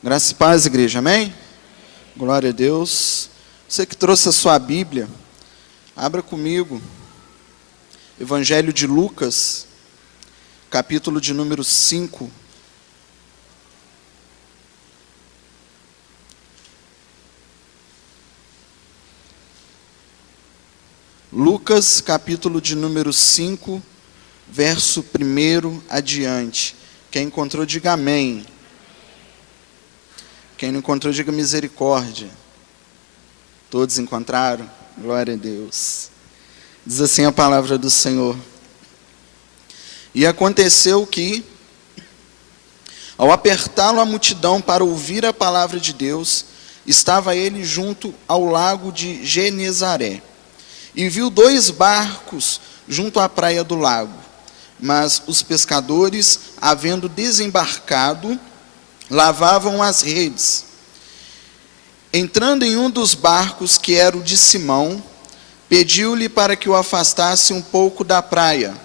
Graça e paz, igreja, amém? Glória a Deus. Você que trouxe a sua Bíblia, abra comigo. Evangelho de Lucas, capítulo de número 5. Lucas, capítulo de número 5, verso 1 adiante. Quem encontrou, diga amém. Quem não encontrou, diga misericórdia. Todos encontraram? Glória a Deus. Diz assim a palavra do Senhor. E aconteceu que, ao apertá-lo a multidão para ouvir a palavra de Deus, estava ele junto ao lago de Genezaré. E viu 2 barcos junto à praia do lago. Mas os pescadores, havendo desembarcado, lavavam as redes. Entrando em um dos barcos, que era o de Simão, pediu-lhe para que o afastasse um pouco da praia,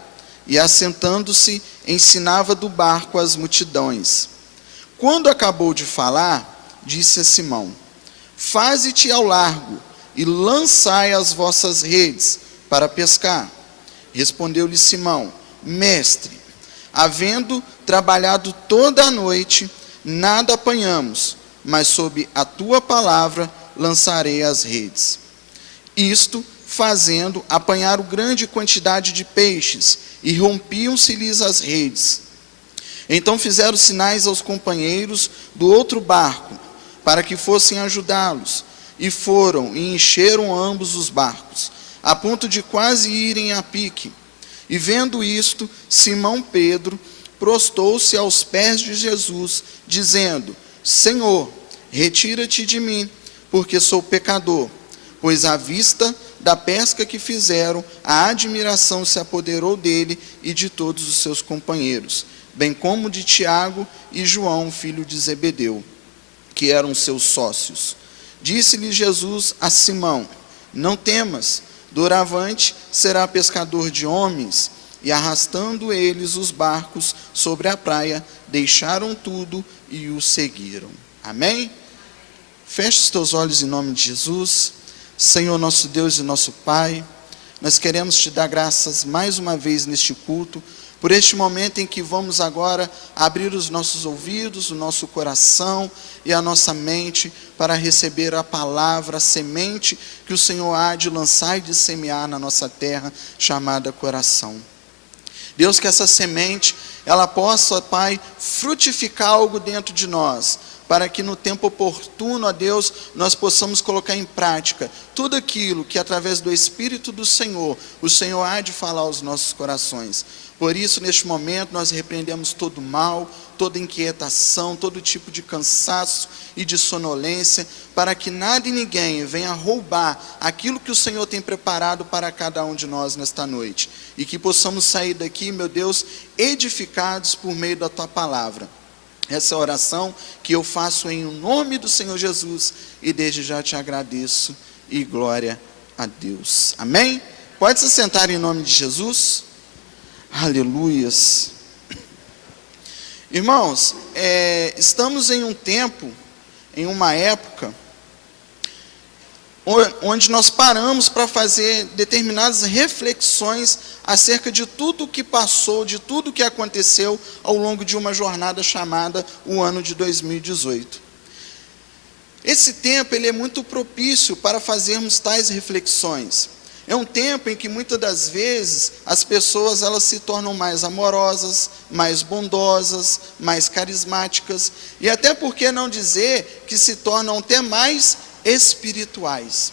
e assentando-se, ensinava do barco as multidões. Quando acabou de falar, disse a Simão: faze-te ao largo, e lançai as vossas redes para pescar. Respondeu-lhe Simão: mestre, havendo trabalhado toda a noite, nada apanhamos, mas sob a tua palavra lançarei as redes. Isto fazendo, apanharam grande quantidade de peixes, e rompiam-se-lhes as redes. Então fizeram sinais aos companheiros do outro barco, para que fossem ajudá-los, e foram e encheram ambos os barcos, a ponto de quase irem a pique. E vendo isto, Simão Pedro prostou-se aos pés de Jesus, dizendo: Senhor, retira-te de mim, porque sou pecador. Pois à vista da pesca que fizeram, a admiração se apoderou dele e de todos os seus companheiros, bem como de Tiago e João, filho de Zebedeu, que eram seus sócios. Disse-lhe Jesus a Simão: não temas, doravante será pescador de homens. E arrastando eles os barcos sobre a praia, deixaram tudo e o seguiram. Amém? Feche os teus olhos em nome de Jesus. Senhor, nosso Deus e nosso Pai, nós queremos te dar graças mais uma vez neste culto, por este momento em que vamos agora abrir os nossos ouvidos, o nosso coração e a nossa mente para receber a palavra, a semente que o Senhor há de lançar e de semear na nossa terra, chamada coração. Deus, que essa semente, ela possa, Pai, frutificar algo dentro de nós, para que no tempo oportuno, ó Deus, nós possamos colocar em prática tudo aquilo que através do Espírito do Senhor, o Senhor há de falar aos nossos corações. Por isso, neste momento, nós repreendemos todo mal, toda inquietação, todo tipo de cansaço e de sonolência, para que nada e ninguém venha roubar aquilo que o Senhor tem preparado para cada um de nós nesta noite. E que possamos sair daqui, meu Deus, edificados por meio da Tua palavra. Essa é a oração que eu faço em nome do Senhor Jesus, e desde já te agradeço, e glória a Deus. Amém? Pode se sentar em nome de Jesus. Aleluias. Irmãos, estamos em um tempo, em uma época, onde nós paramos para fazer determinadas reflexões acerca de tudo o que passou, de tudo o que aconteceu ao longo de uma jornada chamada o ano de 2018. Esse tempo ele é muito propício para fazermos tais reflexões. É um tempo em que muitas das vezes as pessoas elas se tornam mais amorosas, mais bondosas, mais carismáticas, e até por que não dizer que se tornam até mais espirituais.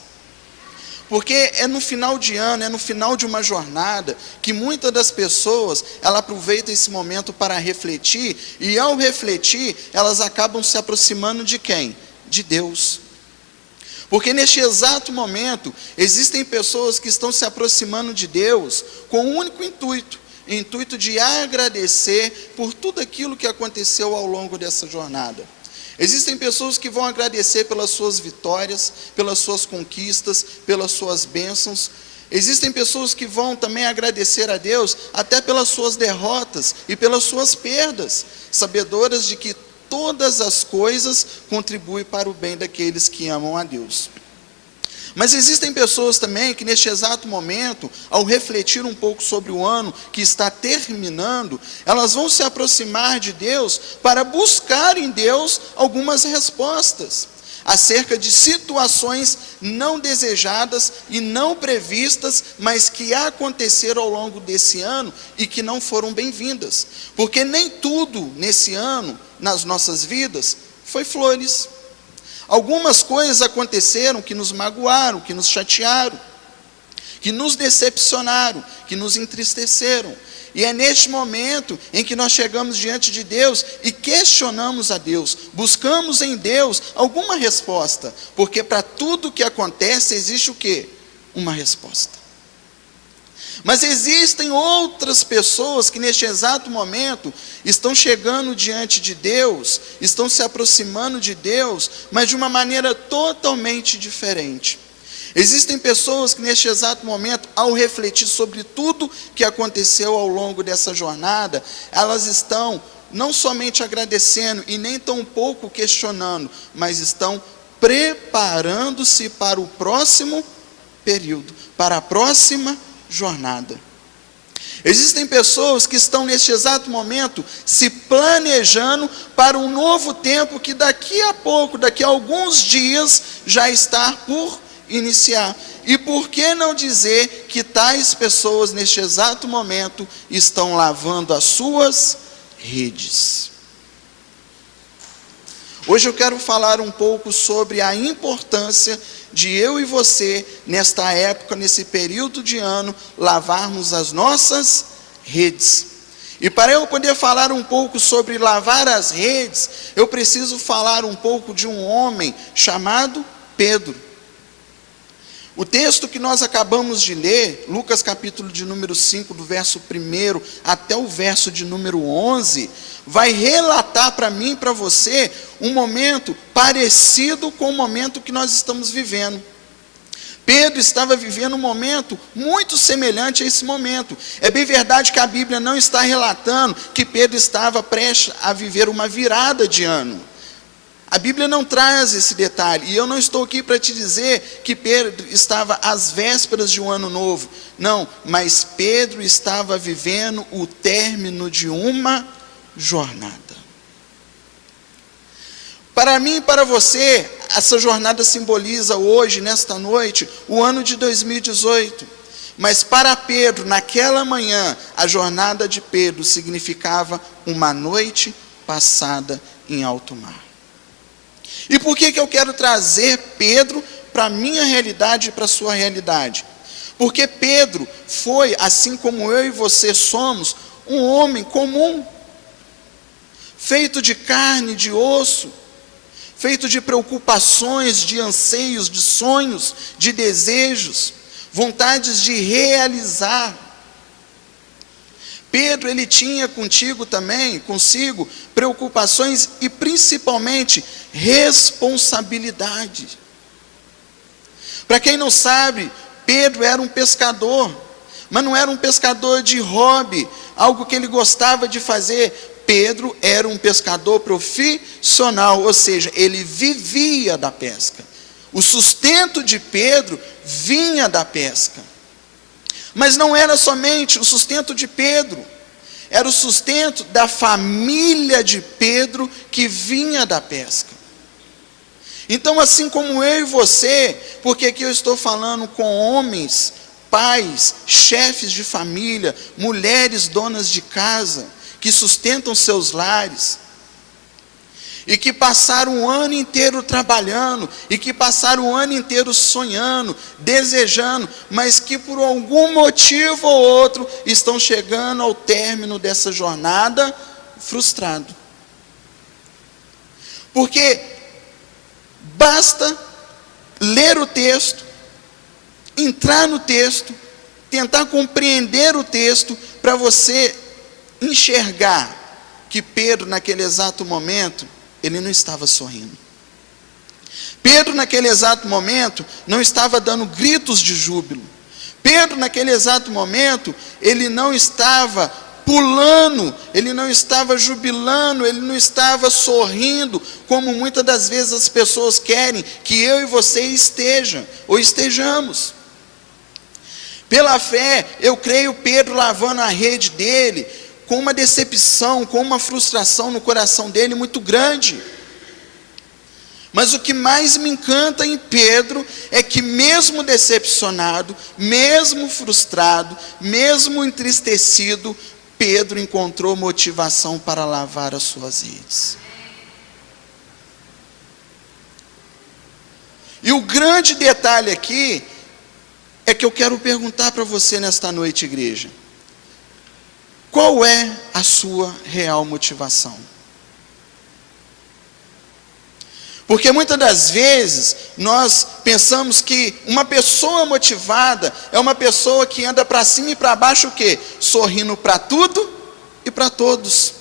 Porque é no final de ano, é no final de uma jornada, que muitas das pessoas, ela aproveita esse momento para refletir, e ao refletir, elas acabam se aproximando de quem? De Deus. Porque neste exato momento, existem pessoas que estão se aproximando de Deus com um único intuito de agradecer por tudo aquilo que aconteceu ao longo dessa jornada. Existem pessoas que vão agradecer pelas suas vitórias, pelas suas conquistas, pelas suas bênçãos. Existem pessoas que vão também agradecer a Deus até pelas suas derrotas e pelas suas perdas, sabedoras de que todas as coisas contribuem para o bem daqueles que amam a Deus. Mas existem pessoas também que neste exato momento, ao refletir um pouco sobre o ano que está terminando, elas vão se aproximar de Deus para buscar em Deus algumas respostas acerca de situações não desejadas e não previstas, mas que aconteceram ao longo desse ano e que não foram bem-vindas. Porque nem tudo nesse ano, nas nossas vidas, foi flores. Algumas coisas aconteceram que nos magoaram, que nos chatearam, que nos decepcionaram, que nos entristeceram. E é neste momento em que nós chegamos diante de Deus e questionamos a Deus, buscamos em Deus alguma resposta, porque para tudo que acontece existe o quê? Uma resposta. Mas existem outras pessoas que neste exato momento estão chegando diante de Deus, estão se aproximando de Deus, mas de uma maneira totalmente diferente. Existem pessoas que neste exato momento, ao refletir sobre tudo que aconteceu ao longo dessa jornada, elas estão não somente agradecendo e nem tão pouco questionando, mas estão preparando-se para o próximo período, para a próxima jornada. Existem pessoas que estão neste exato momento se planejando para um novo tempo que daqui a pouco, daqui a alguns dias, já está por iniciar. E por que não dizer que tais pessoas neste exato momento estão lavando as suas redes? Hoje eu quero falar um pouco sobre a importância de eu e você, nesta época, nesse período de ano, lavarmos as nossas redes. E para eu poder falar um pouco sobre lavar as redes, eu preciso falar um pouco de um homem chamado Pedro. O texto que nós acabamos de ler, Lucas capítulo de número 5, do verso 1 até o verso de número 11, vai relatar para mim e para você um momento parecido com o momento que nós estamos vivendo. Pedro estava vivendo um momento muito semelhante a esse momento. É bem verdade que a Bíblia não está relatando que Pedro estava prestes a viver uma virada de ano. A Bíblia não traz esse detalhe, e eu não estou aqui para te dizer que Pedro estava às vésperas de um ano novo. Não, mas Pedro estava vivendo o término de uma jornada. Para mim e para você, essa jornada simboliza hoje, nesta noite, o ano de 2018. Mas para Pedro, naquela manhã, a jornada de Pedro significava uma noite passada em alto mar. E por que eu quero trazer Pedro para a minha realidade e para a sua realidade? Porque Pedro foi, assim como eu e você somos, um homem comum, feito de carne, de osso, feito de preocupações, de anseios, de sonhos, de desejos, vontades de realizar. Pedro, ele tinha consigo, preocupações e principalmente responsabilidade. Para quem não sabe, Pedro era um pescador, mas não era um pescador de hobby, algo que ele gostava de fazer. Pedro era um pescador profissional, ou seja, ele vivia da pesca. O sustento de Pedro vinha da pesca. Mas não era somente o sustento de Pedro, era o sustento da família de Pedro que vinha da pesca. Então, assim como eu e você, porque aqui eu estou falando com homens, pais, chefes de família, mulheres donas de casa, que sustentam seus lares, e que passaram o ano inteiro trabalhando, e que passaram o ano inteiro sonhando, desejando, mas que por algum motivo ou outro estão chegando ao término dessa jornada frustrado. Porque basta ler o texto, entrar no texto, tentar compreender o texto, para você enxergar que Pedro, naquele exato momento, ele não estava sorrindo. Pedro, naquele exato momento, não estava dando gritos de júbilo. Pedro, naquele exato momento, ele não estava pulando, ele não estava jubilando, ele não estava sorrindo, como muitas das vezes as pessoas querem que eu e você estejam, ou estejamos. Pela fé, eu creio Pedro lavando a rede dele, com uma decepção, com uma frustração no coração dele muito grande. Mas o que mais me encanta em Pedro é que mesmo decepcionado, mesmo frustrado, mesmo entristecido, Pedro encontrou motivação para lavar as suas redes. E o grande detalhe aqui é que eu quero perguntar para você nesta noite, igreja: qual é a sua real motivação? Porque muitas das vezes nós pensamos que uma pessoa motivada é uma pessoa que anda para cima e para baixo o quê? Sorrindo para tudo e para todos.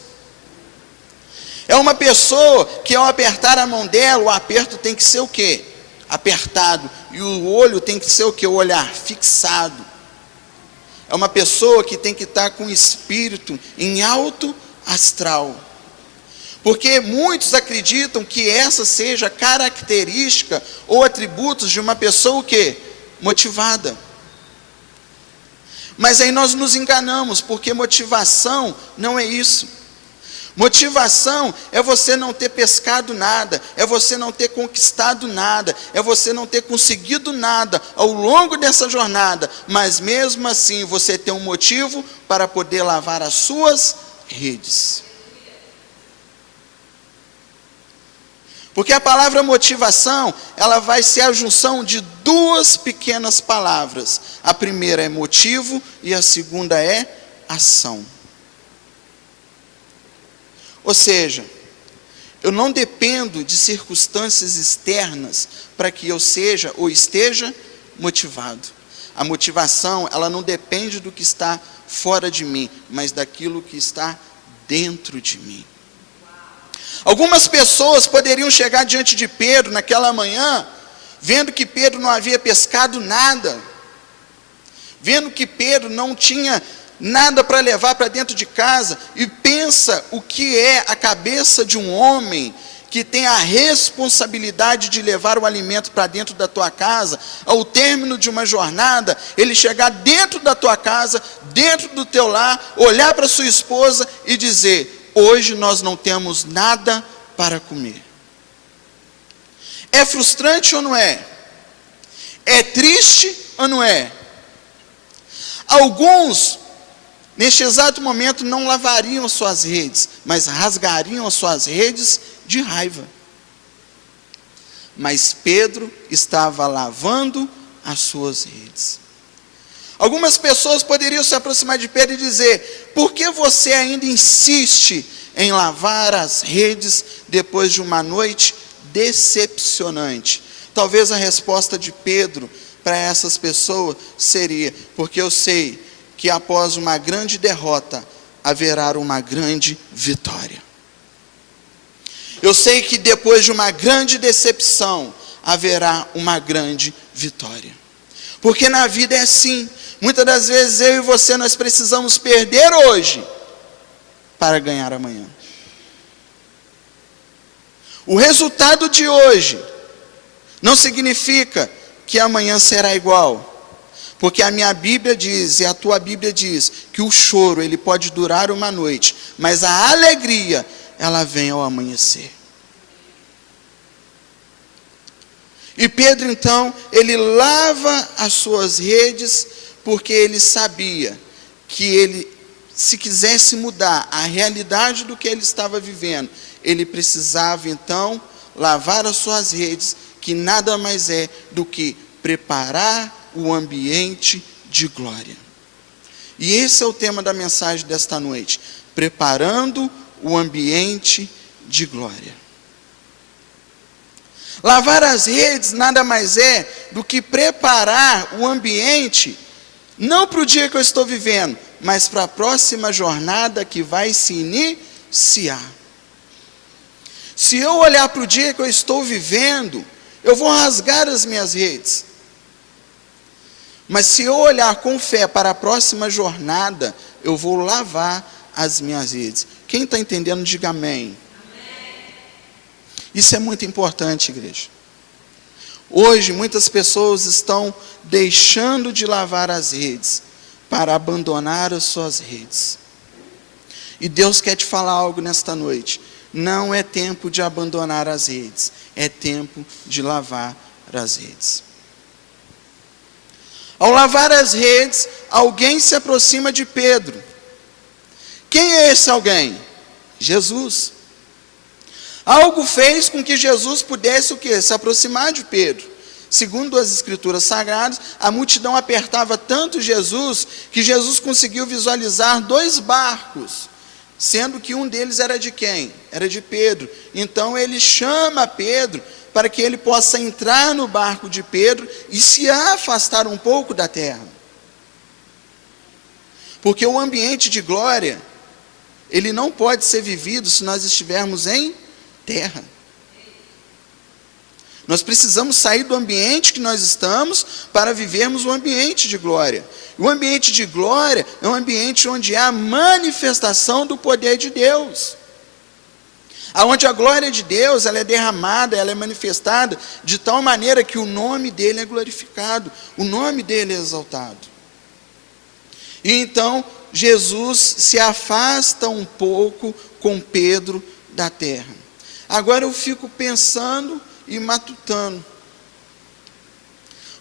É uma pessoa que ao apertar a mão dela, o aperto tem que ser o quê? Apertado. E o olho tem que ser o quê? O olhar fixado. É uma pessoa que tem que estar com o espírito em alto astral. Porque muitos acreditam que essa seja a característica ou atributos de uma pessoa o quê? Motivada. Mas aí nós nos enganamos, porque motivação não é isso. Motivação é você não ter pescado nada, é você não ter conquistado nada, é você não ter conseguido nada ao longo dessa jornada, mas mesmo assim você tem um motivo para poder lavar as suas redes. Porque a palavra motivação, ela vai ser a junção de duas pequenas palavras. A primeira é motivo e a segunda é ação. Ou seja, eu não dependo de circunstâncias externas para que eu seja ou esteja motivado. A motivação, ela não depende do que está fora de mim, mas daquilo que está dentro de mim. Algumas pessoas poderiam chegar diante de Pedro naquela manhã, vendo que Pedro não havia pescado nada, vendo que Pedro não tinha nada para levar para dentro de casa, e pensa o que é a cabeça de um homem que tem a responsabilidade de levar o alimento para dentro da tua casa, ao término de uma jornada, ele chegar dentro da tua casa, dentro do teu lar, olhar para sua esposa e dizer: hoje nós não temos nada para comer. É frustrante ou não é? É triste ou não é? Alguns, neste exato momento, não lavariam as suas redes, mas rasgariam as suas redes de raiva. Mas Pedro estava lavando as suas redes. Algumas pessoas poderiam se aproximar de Pedro e dizer: por que você ainda insiste em lavar as redes depois de uma noite decepcionante? Talvez a resposta de Pedro para essas pessoas seria: porque eu sei que após uma grande derrota haverá uma grande vitória. Eu sei que depois de uma grande decepção haverá uma grande vitória. Porque na vida é assim. Muitas das vezes eu e você, nós precisamos perder hoje para ganhar amanhã. O resultado de hoje não significa que amanhã será igual. Porque a minha Bíblia diz, e a tua Bíblia diz, que o choro ele pode durar uma noite, mas a alegria, ela vem ao amanhecer. E Pedro então, ele lava as suas redes, porque ele sabia que ele, se quisesse mudar a realidade do que ele estava vivendo, ele precisava então lavar as suas redes, que nada mais é do que preparar o ambiente de glória. E esse é o tema da mensagem desta noite: preparando o ambiente de glória. Lavar as redes nada mais é do que preparar o ambiente, não para o dia que eu estou vivendo, mas para a próxima jornada que vai se iniciar. Se eu olhar para o dia que eu estou vivendo, eu vou rasgar as minhas redes. Mas se eu olhar com fé para a próxima jornada, eu vou lavar as minhas redes. Quem está entendendo, diga amém. Isso é muito importante, igreja. Hoje, muitas pessoas estão deixando de lavar as redes para abandonar as suas redes. E Deus quer te falar algo nesta noite. Não é tempo de abandonar as redes, é tempo de lavar as redes. Ao lavar as redes, alguém se aproxima de Pedro. Quem é esse alguém? Jesus. Algo fez com que Jesus pudesse o quê? Se aproximar de Pedro. Segundo as Escrituras Sagradas, a multidão apertava tanto Jesus, que Jesus conseguiu visualizar 2 barcos, sendo que um deles era de quem? Era de Pedro. Então ele chama Pedro para que ele possa entrar no barco de Pedro e se afastar um pouco da terra. Porque o ambiente de glória, ele não pode ser vivido se nós estivermos em terra. Nós precisamos sair do ambiente que nós estamos para vivermos o ambiente de glória. O ambiente de glória é um ambiente onde há manifestação do poder de Deus. Onde a glória de Deus ela é derramada, ela é manifestada de tal maneira que o nome dele é glorificado, o nome dele é exaltado. E então Jesus se afasta um pouco com Pedro da terra. Agora eu fico pensando e matutando.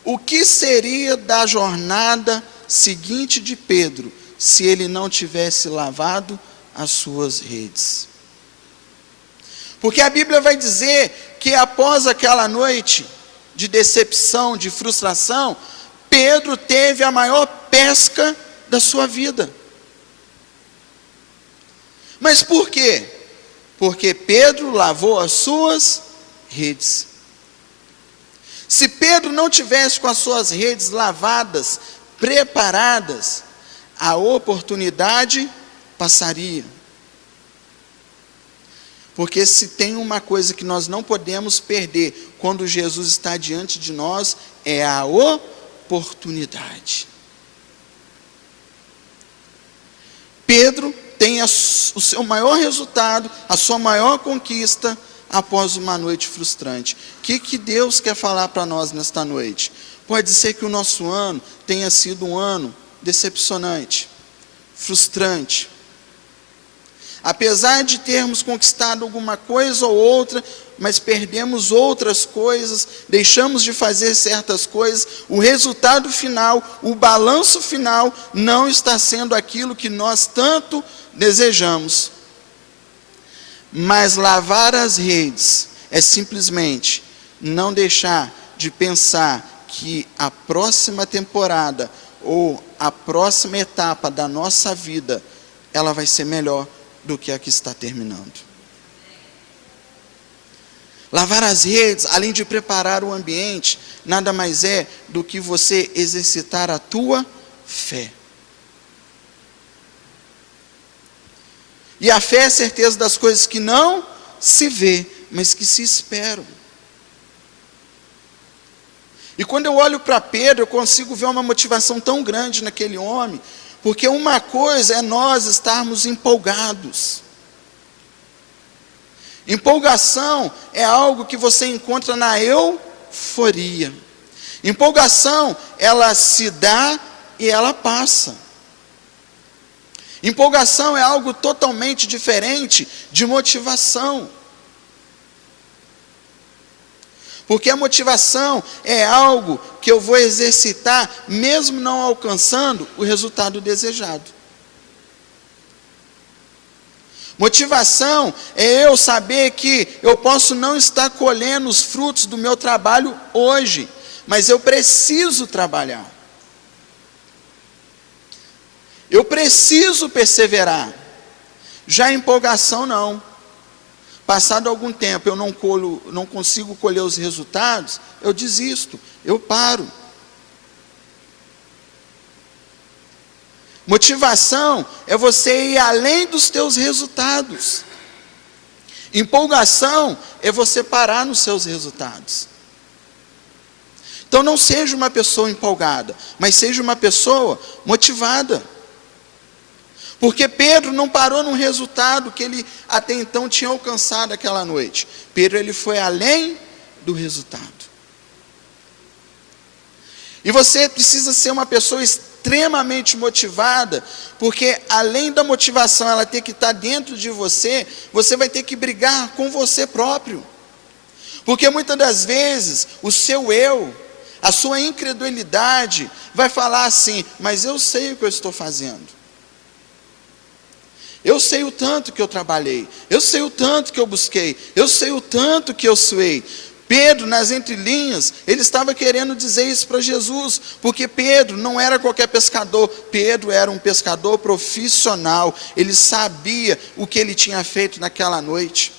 O que seria da jornada seguinte de Pedro, se ele não tivesse lavado as suas redes? Porque a Bíblia vai dizer que após aquela noite de decepção, de frustração, Pedro teve a maior pesca da sua vida. Mas por quê? Porque Pedro lavou as suas redes. Se Pedro não tivesse com as suas redes lavadas, preparadas, a oportunidade passaria. Porque se tem uma coisa que nós não podemos perder quando Jesus está diante de nós, é a oportunidade. Pedro tem o seu maior resultado, a sua maior conquista após uma noite frustrante. O que Deus quer falar para nós nesta noite? Pode ser que o nosso ano tenha sido um ano decepcionante, frustrante. Apesar de termos conquistado alguma coisa ou outra, mas perdemos outras coisas, deixamos de fazer certas coisas, o resultado final, o balanço final, não está sendo aquilo que nós tanto desejamos. Mas lavar as redes é simplesmente não deixar de pensar que a próxima temporada ou a próxima etapa da nossa vida, ela vai ser melhor do que a que está terminando. Lavar as redes, além de preparar o ambiente, nada mais é do que você exercitar a tua fé. E a fé é a certeza das coisas que não se vê, mas que se esperam. E quando eu olho para Pedro, eu consigo ver uma motivação tão grande naquele homem, porque uma coisa é nós estarmos empolgados. Empolgação é algo que você encontra na euforia. Empolgação, ela se dá e ela passa. Empolgação é algo totalmente diferente de motivação. Porque a motivação é algo que eu vou exercitar mesmo não alcançando o resultado desejado. Motivação é eu saber que eu posso não estar colhendo os frutos do meu trabalho hoje, mas eu preciso trabalhar. Eu preciso perseverar. Já a empolgação não. Passado algum tempo eu não consigo colher os resultados, eu desisto, eu paro. Motivação é você ir além dos teus resultados. Empolgação é você parar nos seus resultados. Então não seja uma pessoa empolgada, mas seja uma pessoa motivada. Porque Pedro não parou no resultado que ele até então tinha alcançado aquela noite. Pedro, ele foi além do resultado. E você precisa ser uma pessoa extremamente motivada, porque além da motivação ela ter que estar dentro de você, você vai ter que brigar com você próprio. Porque muitas das vezes o seu eu, a sua incredulidade vai falar assim: mas eu sei o que eu estou fazendo. Eu sei o tanto que eu trabalhei, eu sei o tanto que eu busquei, eu sei o tanto que eu suei. Pedro, nas entrelinhas, ele estava querendo dizer isso para Jesus, porque Pedro não era qualquer pescador, Pedro era um pescador profissional, ele sabia o que ele tinha feito naquela noite.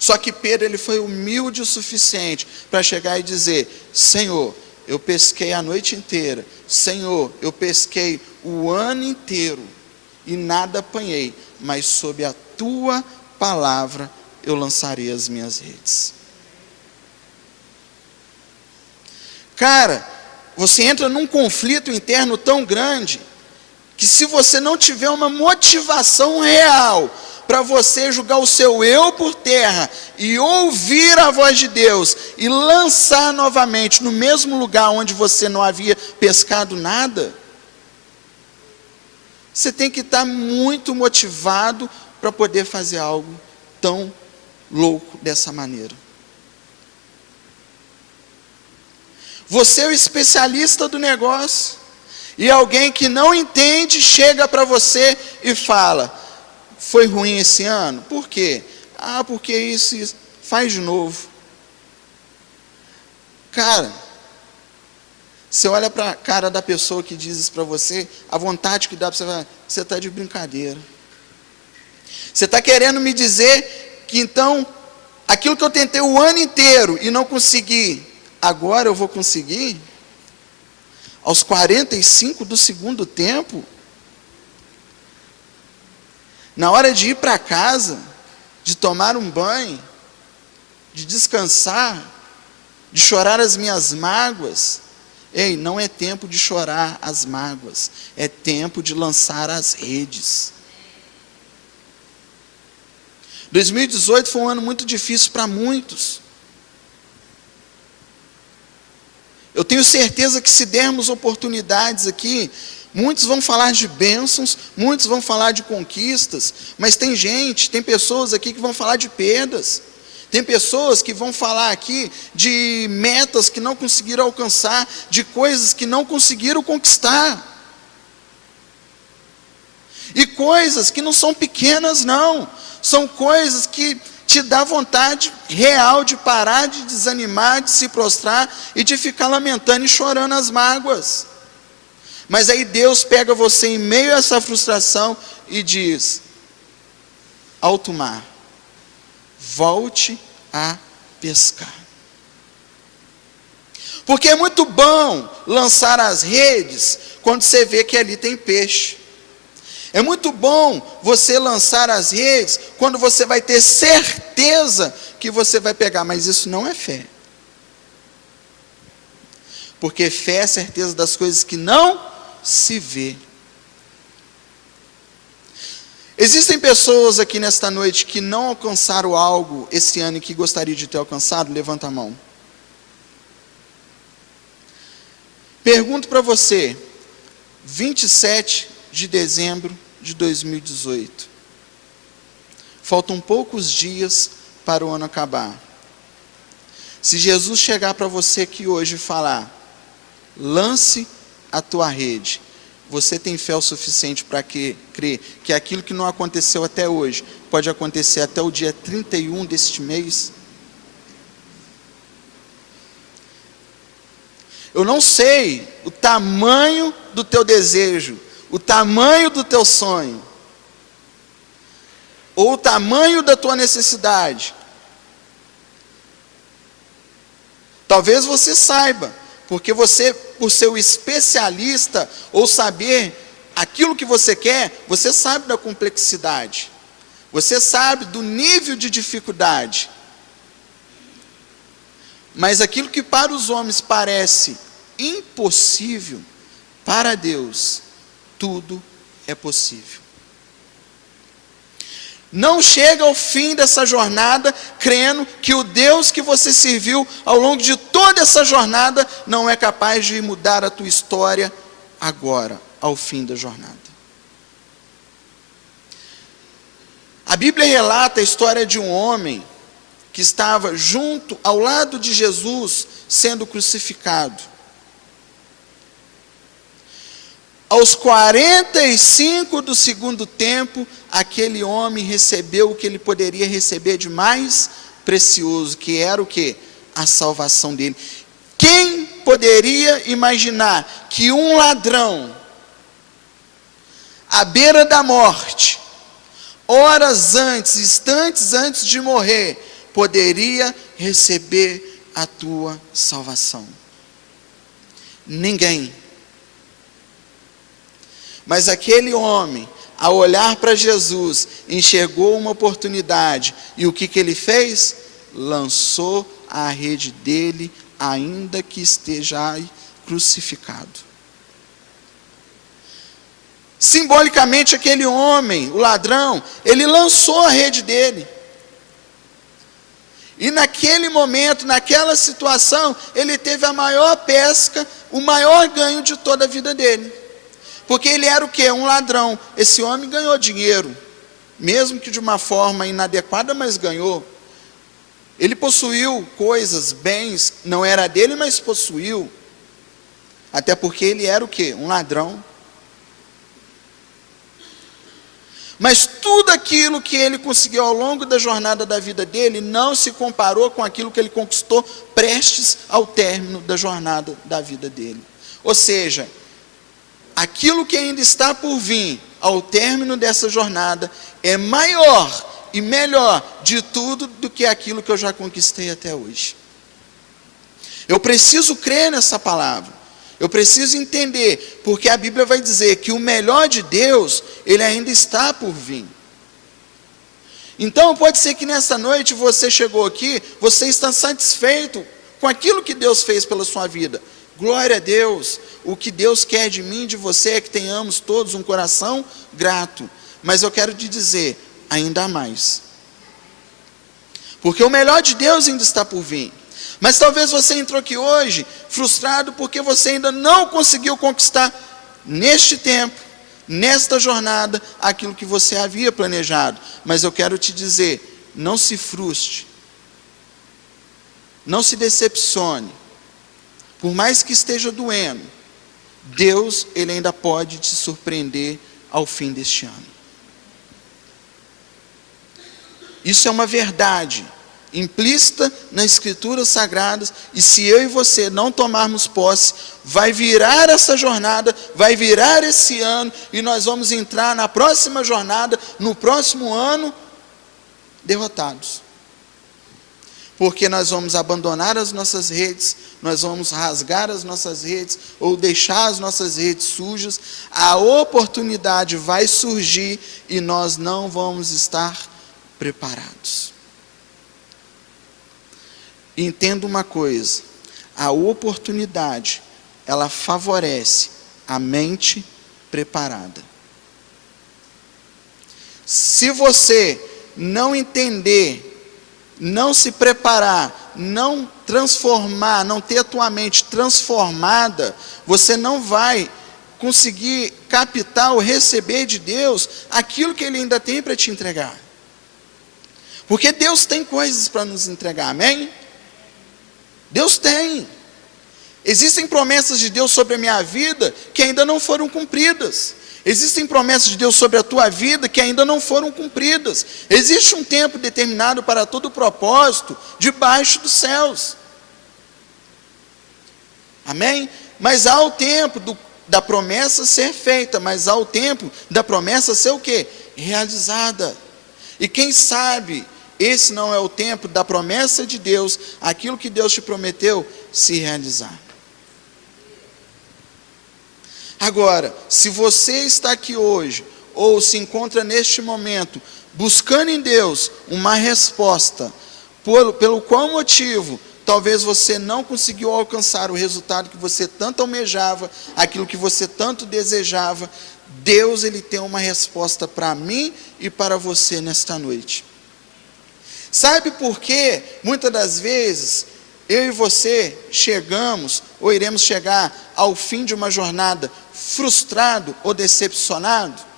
Só que Pedro, ele foi humilde o suficiente para chegar e dizer: Senhor, eu pesquei a noite inteira, Senhor, eu pesquei o ano inteiro, e nada apanhei, mas sob a tua palavra eu lançarei as minhas redes. Cara, você entra num conflito interno tão grande, que se você não tiver uma motivação real, para você jogar o seu eu por terra, e ouvir a voz de Deus, e lançar novamente no mesmo lugar onde você não havia pescado nada, você tem que estar muito motivado para poder fazer algo tão louco dessa maneira. Você é o especialista do negócio, e alguém que não entende chega para você e fala: foi ruim esse ano? Por quê? Ah, porque isso, faz de novo. Cara, você olha para a cara da pessoa que diz isso para você, a vontade que dá para você, você está de brincadeira. Você está querendo me dizer que então, aquilo que eu tentei o ano inteiro e não consegui, agora eu vou conseguir? Aos 45 do segundo tempo? Na hora de ir para casa, de tomar um banho, de descansar, de chorar as minhas mágoas. Ei, não é tempo de chorar as mágoas, é tempo de lançar as redes. 2018 foi um ano muito difícil para muitos. Eu tenho certeza que se dermos oportunidades aqui, muitos vão falar de bênçãos, muitos vão falar de conquistas, mas tem pessoas aqui que vão falar de perdas. Tem pessoas que vão falar aqui de metas que não conseguiram alcançar, de coisas que não conseguiram conquistar. E coisas que não são pequenas não, são coisas que te dá vontade real de parar, de desanimar, de se prostrar e de ficar lamentando e chorando as mágoas. Mas aí Deus pega você em meio a essa frustração e diz: alto mar, volte a pescar. Porque é muito bom lançar as redes quando você vê que ali tem peixe. É muito bom você lançar as redes quando você vai ter certeza que você vai pegar, mas isso não é fé. Porque fé é a certeza das coisas que não se vê. Existem pessoas aqui nesta noite que não alcançaram algo esse ano e que gostariam de ter alcançado? Levanta a mão. Pergunto para você, 27 de dezembro de 2018. Faltam poucos dias para o ano acabar. Se Jesus chegar para você aqui hoje e falar: lance a tua rede, você tem fé o suficiente para crer que aquilo que não aconteceu até hoje pode acontecer até o dia 31 deste mês? Eu não sei o tamanho do teu desejo, o tamanho do teu sonho, ou o tamanho da tua necessidade. Talvez você saiba, porque você, por ser o especialista, ou saber aquilo que você quer, você sabe da complexidade, você sabe do nível de dificuldade. Mas aquilo que para os homens parece impossível, para Deus, tudo é possível. Não chega ao fim dessa jornada crendo que o Deus que você serviu ao longo de toda essa jornada não é capaz de mudar a tua história agora, ao fim da jornada. A Bíblia relata a história de um homem que estava junto, ao lado de Jesus, sendo crucificado. Aos 45 do segundo tempo, aquele homem recebeu o que ele poderia receber de mais precioso, que era o quê? A salvação dele. Quem poderia imaginar que um ladrão, à beira da morte, horas antes, instantes antes de morrer, poderia receber a tua salvação? Ninguém. Mas aquele homem, ao olhar para Jesus, enxergou uma oportunidade. E o que ele fez? Lançou a rede dele, ainda que esteja crucificado. Simbolicamente, aquele homem, o ladrão, ele lançou a rede dele. E naquele momento, naquela situação, ele teve a maior pesca, o maior ganho de toda a vida dele. Porque ele era o quê? Um ladrão. Esse homem ganhou dinheiro, mesmo que de uma forma inadequada, mas ganhou. Ele possuiu coisas, bens, não era dele, mas possuiu. Até porque ele era o quê? Um ladrão. Mas tudo aquilo que ele conseguiu ao longo da jornada da vida dele não se comparou com aquilo que ele conquistou prestes ao término da jornada da vida dele. Ou seja, aquilo que ainda está por vir ao término dessa jornada é maior e melhor de tudo do que aquilo que eu já conquistei até hoje. Eu preciso crer nessa palavra. Eu preciso entender, porque a Bíblia vai dizer que o melhor de Deus, ele ainda está por vir. Então pode ser que nessa noite você chegou aqui, você está satisfeito com aquilo que Deus fez pela sua vida. Glória a Deus. O que Deus quer de mim e de você é que tenhamos todos um coração grato. Mas eu quero te dizer, ainda mais. Porque o melhor de Deus ainda está por vir. Mas talvez você entrou aqui hoje frustrado porque você ainda não conseguiu conquistar neste tempo, nesta jornada, aquilo que você havia planejado. Mas eu quero te dizer, não se frustre. Não se decepcione. Por mais que esteja doendo, Deus, ele ainda pode te surpreender ao fim deste ano. Isso é uma verdade implícita nas Escrituras Sagradas, e se eu e você não tomarmos posse, vai virar essa jornada, vai virar esse ano, e nós vamos entrar na próxima jornada, no próximo ano, derrotados. Porque nós vamos abandonar as nossas redes, nós vamos rasgar as nossas redes, ou deixar as nossas redes sujas, a oportunidade vai surgir, e nós não vamos estar preparados. Entenda uma coisa, a oportunidade, ela favorece a mente preparada. Se você não entender, não se preparar, não transformar, não ter a tua mente transformada, você não vai conseguir captar ou receber de Deus aquilo que Ele ainda tem para te entregar. Porque Deus tem coisas para nos entregar, amém? Deus tem. Existem promessas de Deus sobre a minha vida que ainda não foram cumpridas. Existem promessas de Deus sobre a tua vida que ainda não foram cumpridas. Existe um tempo determinado para todo o propósito debaixo dos céus. Amém? Mas há o tempo da promessa ser feita, mas há o tempo da promessa ser o quê? Realizada. E quem sabe esse não é o tempo da promessa de Deus, aquilo que Deus te prometeu, se realizar. Agora, se você está aqui hoje, ou se encontra neste momento, buscando em Deus uma resposta, pelo qual motivo talvez você não conseguiu alcançar o resultado que você tanto almejava, aquilo que você tanto desejava, Deus, Ele tem uma resposta para mim e para você nesta noite. Sabe por quê? Muitas das vezes, eu e você chegamos, ou iremos chegar ao fim de uma jornada frustrado ou decepcionado?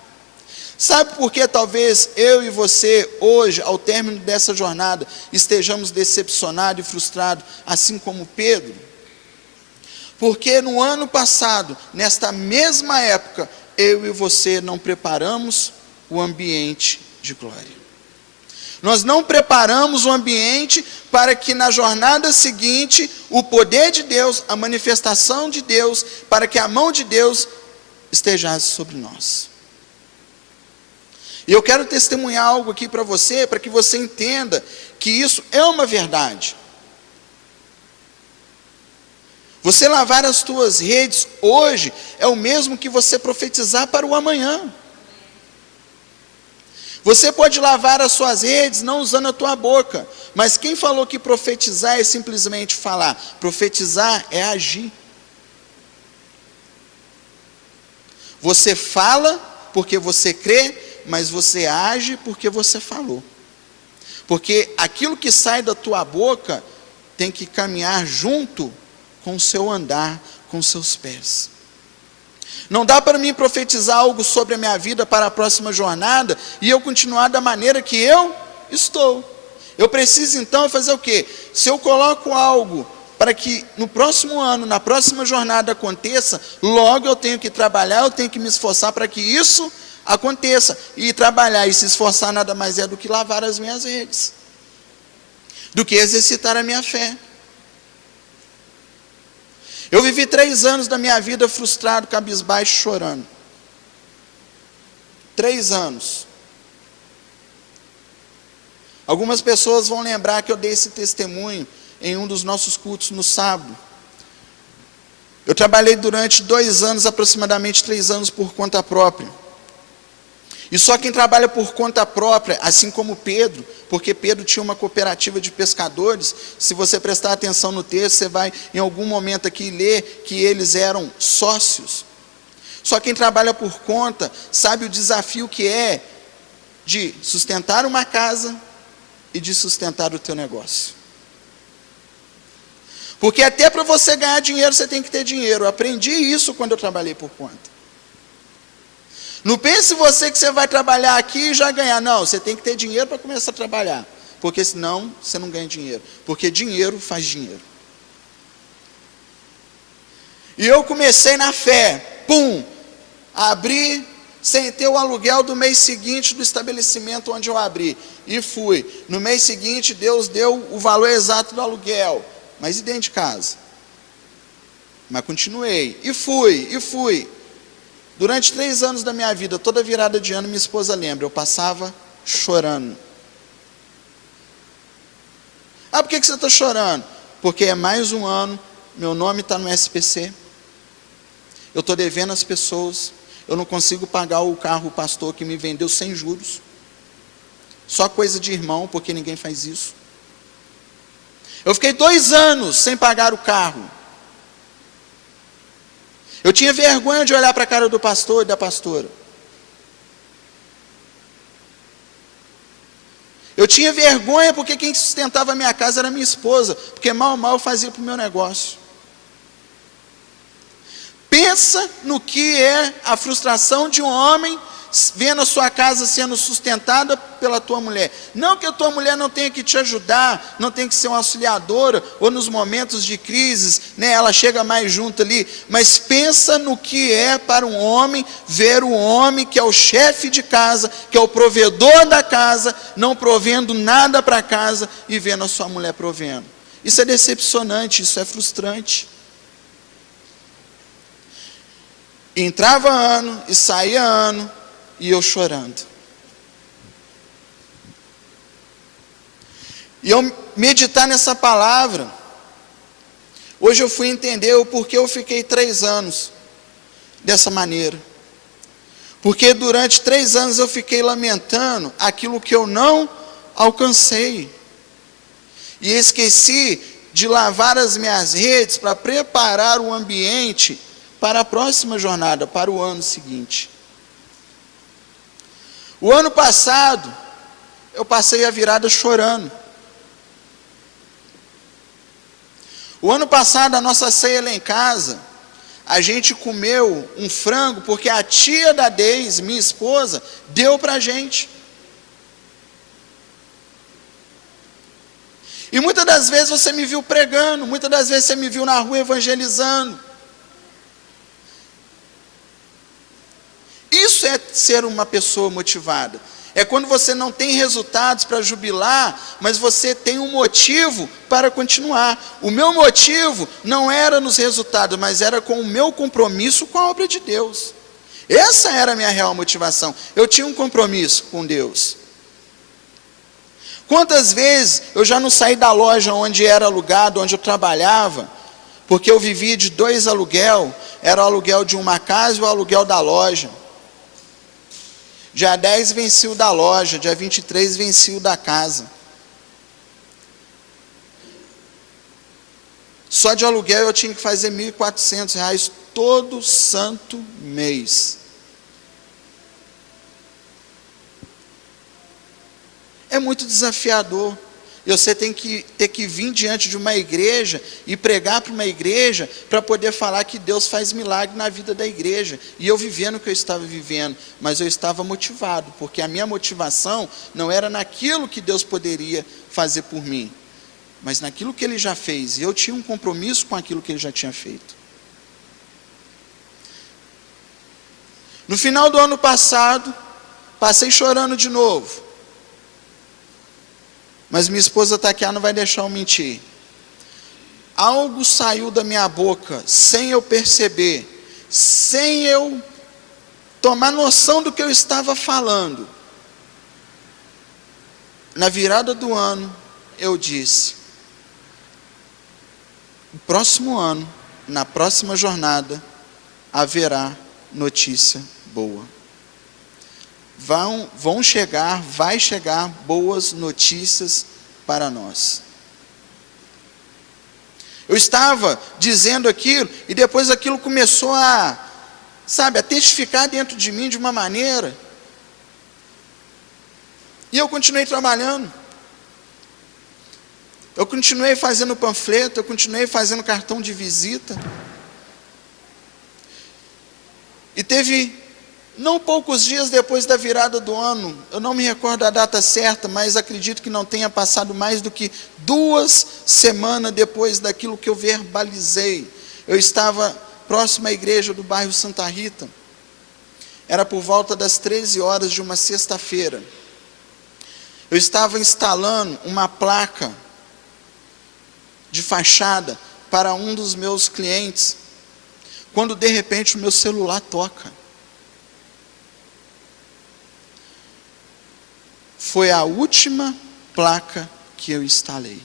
Sabe por que talvez eu e você hoje, ao término dessa jornada, estejamos decepcionados e frustrados, assim como Pedro? Porque no ano passado, nesta mesma época, eu e você não preparamos o ambiente de glória. Nós não preparamos o ambiente para que na jornada seguinte, o poder de Deus, a manifestação de Deus, para que a mão de Deus estejasse sobre nós. E eu quero testemunhar algo aqui para que você entenda que isso é uma verdade. Você lavar as tuas redes hoje é o mesmo que você profetizar para o amanhã. Você pode lavar as suas redes não usando a tua boca, mas quem falou que profetizar é simplesmente falar? Profetizar é agir. Você fala porque você crê, mas você age porque você falou. Porque aquilo que sai da tua boca tem que caminhar junto com o seu andar, com os seus pés. Não dá para mim profetizar algo sobre a minha vida para a próxima jornada e eu continuar da maneira que eu estou. Eu preciso então fazer o quê? Se eu coloco algo para que no próximo ano, na próxima jornada aconteça, logo eu tenho que trabalhar, eu tenho que me esforçar para que isso aconteça. E trabalhar e se esforçar nada mais é do que lavar as minhas redes, do que exercitar a minha fé. Eu vivi 3 anos da minha vida frustrado, cabisbaixo, chorando. 3 anos. Algumas pessoas vão lembrar que eu dei esse testemunho em um dos nossos cultos no sábado. Eu trabalhei durante 2 anos, aproximadamente 3 anos, por conta própria. E só quem trabalha por conta própria, assim como Pedro, porque Pedro tinha uma cooperativa de pescadores, se você prestar atenção no texto, você vai em algum momento aqui ler que eles eram sócios. Só quem trabalha por conta sabe o desafio que é de sustentar uma casa e de sustentar o teu negócio. Porque até para você ganhar dinheiro, você tem que ter dinheiro. Eu aprendi isso quando eu trabalhei por conta. Não pense você que você vai trabalhar aqui e já ganhar. Não, você tem que ter dinheiro para começar a trabalhar. Porque senão você não ganha dinheiro. Porque dinheiro faz dinheiro. E eu comecei na fé. Abri sem ter o aluguel do mês seguinte do estabelecimento onde eu abri. E fui. No mês seguinte Deus deu o valor exato do aluguel. Mas e dentro de casa? Mas continuei. E fui. Durante 3 anos da minha vida, toda virada de ano, minha esposa lembra, eu passava chorando. Por que você está chorando? Porque é mais um ano, meu nome está no SPC, eu estou devendo às pessoas, eu não consigo pagar o carro, o pastor que me vendeu sem juros, só coisa de irmão, porque ninguém faz isso. Eu fiquei 2 anos sem pagar o carro. Eu tinha vergonha de olhar para a cara do pastor e da pastora. Eu tinha vergonha porque quem sustentava a minha casa era a minha esposa, porque mal eu fazia para o meu negócio. Pensa no que é a frustração de um homem vendo a sua casa sendo sustentada pela tua mulher. Não que a tua mulher não tenha que te ajudar, não tenha que ser uma auxiliadora, ou nos momentos de crises, ela chega mais junto ali, mas pensa no que é para um homem, ver o homem que é o chefe de casa, que é o provedor da casa, não provendo nada para casa, e vendo a sua mulher provendo. Isso é decepcionante, isso é frustrante. Entrava ano e saía ano, e eu chorando. E eu meditar nessa palavra, hoje eu fui entender o porquê eu fiquei 3 anos dessa maneira. Porque durante 3 anos eu fiquei lamentando aquilo que eu não alcancei. E esqueci de lavar as minhas redes para preparar o ambiente para a próxima jornada, para o ano seguinte. O ano passado, eu passei a virada chorando. O ano passado, a nossa ceia lá em casa, a gente comeu um frango, porque a tia da Deise, minha esposa, deu para a gente. E muitas das vezes você me viu pregando, muitas das vezes você me viu na rua evangelizando. Isso é ser uma pessoa motivada. É quando você não tem resultados para jubilar, mas você tem um motivo para continuar. O meu motivo não era nos resultados, mas era com o meu compromisso com a obra de Deus. Essa era a minha real motivação. Eu tinha um compromisso com Deus. Quantas vezes eu já não saí da loja onde era alugado, onde eu trabalhava, porque eu vivia de 2 aluguel, era o aluguel de uma casa e o aluguel da loja. Dia 10 venci o da loja, dia 23 venci o da casa. Só de aluguel eu tinha que fazer R$ 1.400 todo santo mês. É muito desafiador. E você tem que ter que vir diante de uma igreja e pregar para uma igreja para poder falar que Deus faz milagre na vida da igreja. E eu vivendo o que eu estava vivendo, mas eu estava motivado, porque a minha motivação não era naquilo que Deus poderia fazer por mim, mas naquilo que Ele já fez. E eu tinha um compromisso com aquilo que Ele já tinha feito. No final do ano passado, passei chorando de novo. Mas minha esposa Taquiá não vai deixar eu mentir. Algo saiu da minha boca, sem eu perceber, sem eu tomar noção do que eu estava falando. Na virada do ano, eu disse: no próximo ano, na próxima jornada, haverá notícia boa. Vai chegar boas notícias para nós. Eu estava dizendo aquilo, e depois aquilo começou a testificar dentro de mim de uma maneira. E eu continuei trabalhando. Eu continuei fazendo panfleto, eu continuei fazendo cartão de visita. E teve, não poucos dias depois da virada do ano, eu não me recordo a data certa, mas acredito que não tenha passado mais do que 2 semanas depois daquilo que eu verbalizei. Eu estava próximo à igreja do bairro Santa Rita. Era por volta das 13 horas de uma sexta-feira. Eu estava instalando uma placa de fachada para um dos meus clientes, quando de repente o meu celular toca. Foi a última placa que eu instalei.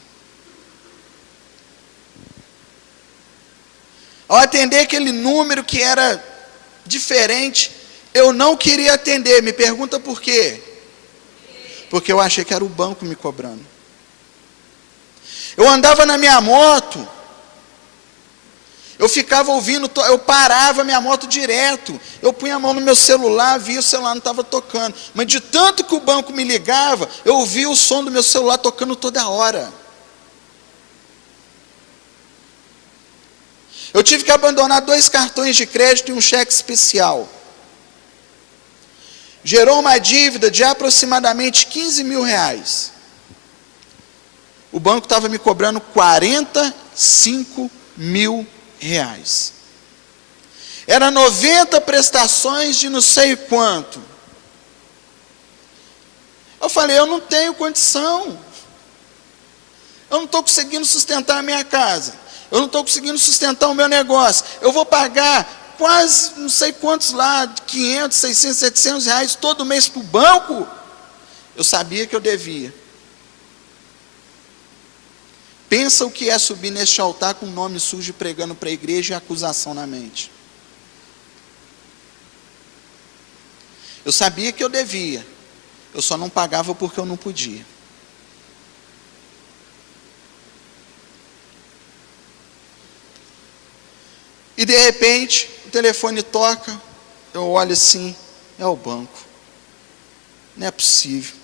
Ao atender aquele número que era diferente, eu não queria atender. Me pergunta por quê? Porque eu achei que era o banco me cobrando. Eu andava na minha moto, eu ficava ouvindo, eu parava minha moto direto, eu punha a mão no meu celular, via o celular não estava tocando, mas de tanto que o banco me ligava, eu ouvia o som do meu celular tocando toda hora. Eu tive que abandonar 2 cartões de crédito e um cheque especial. Gerou uma dívida de aproximadamente R$ 15.000. O banco estava me cobrando R$ 45.000. Era 90 prestações de não sei quanto. Eu falei, eu não tenho condição. Eu não estou conseguindo sustentar a minha casa. Eu não estou conseguindo sustentar o meu negócio. Eu vou pagar quase não sei quantos lá, 500, 600, 700 reais todo mês para o banco. Eu sabia que eu devia. Pensa o que é subir neste altar com o nome sujo pregando para a igreja e acusação na mente. Eu sabia que eu devia, eu só não pagava porque eu não podia. E de repente, o telefone toca, eu olho assim, é o banco. Não é possível.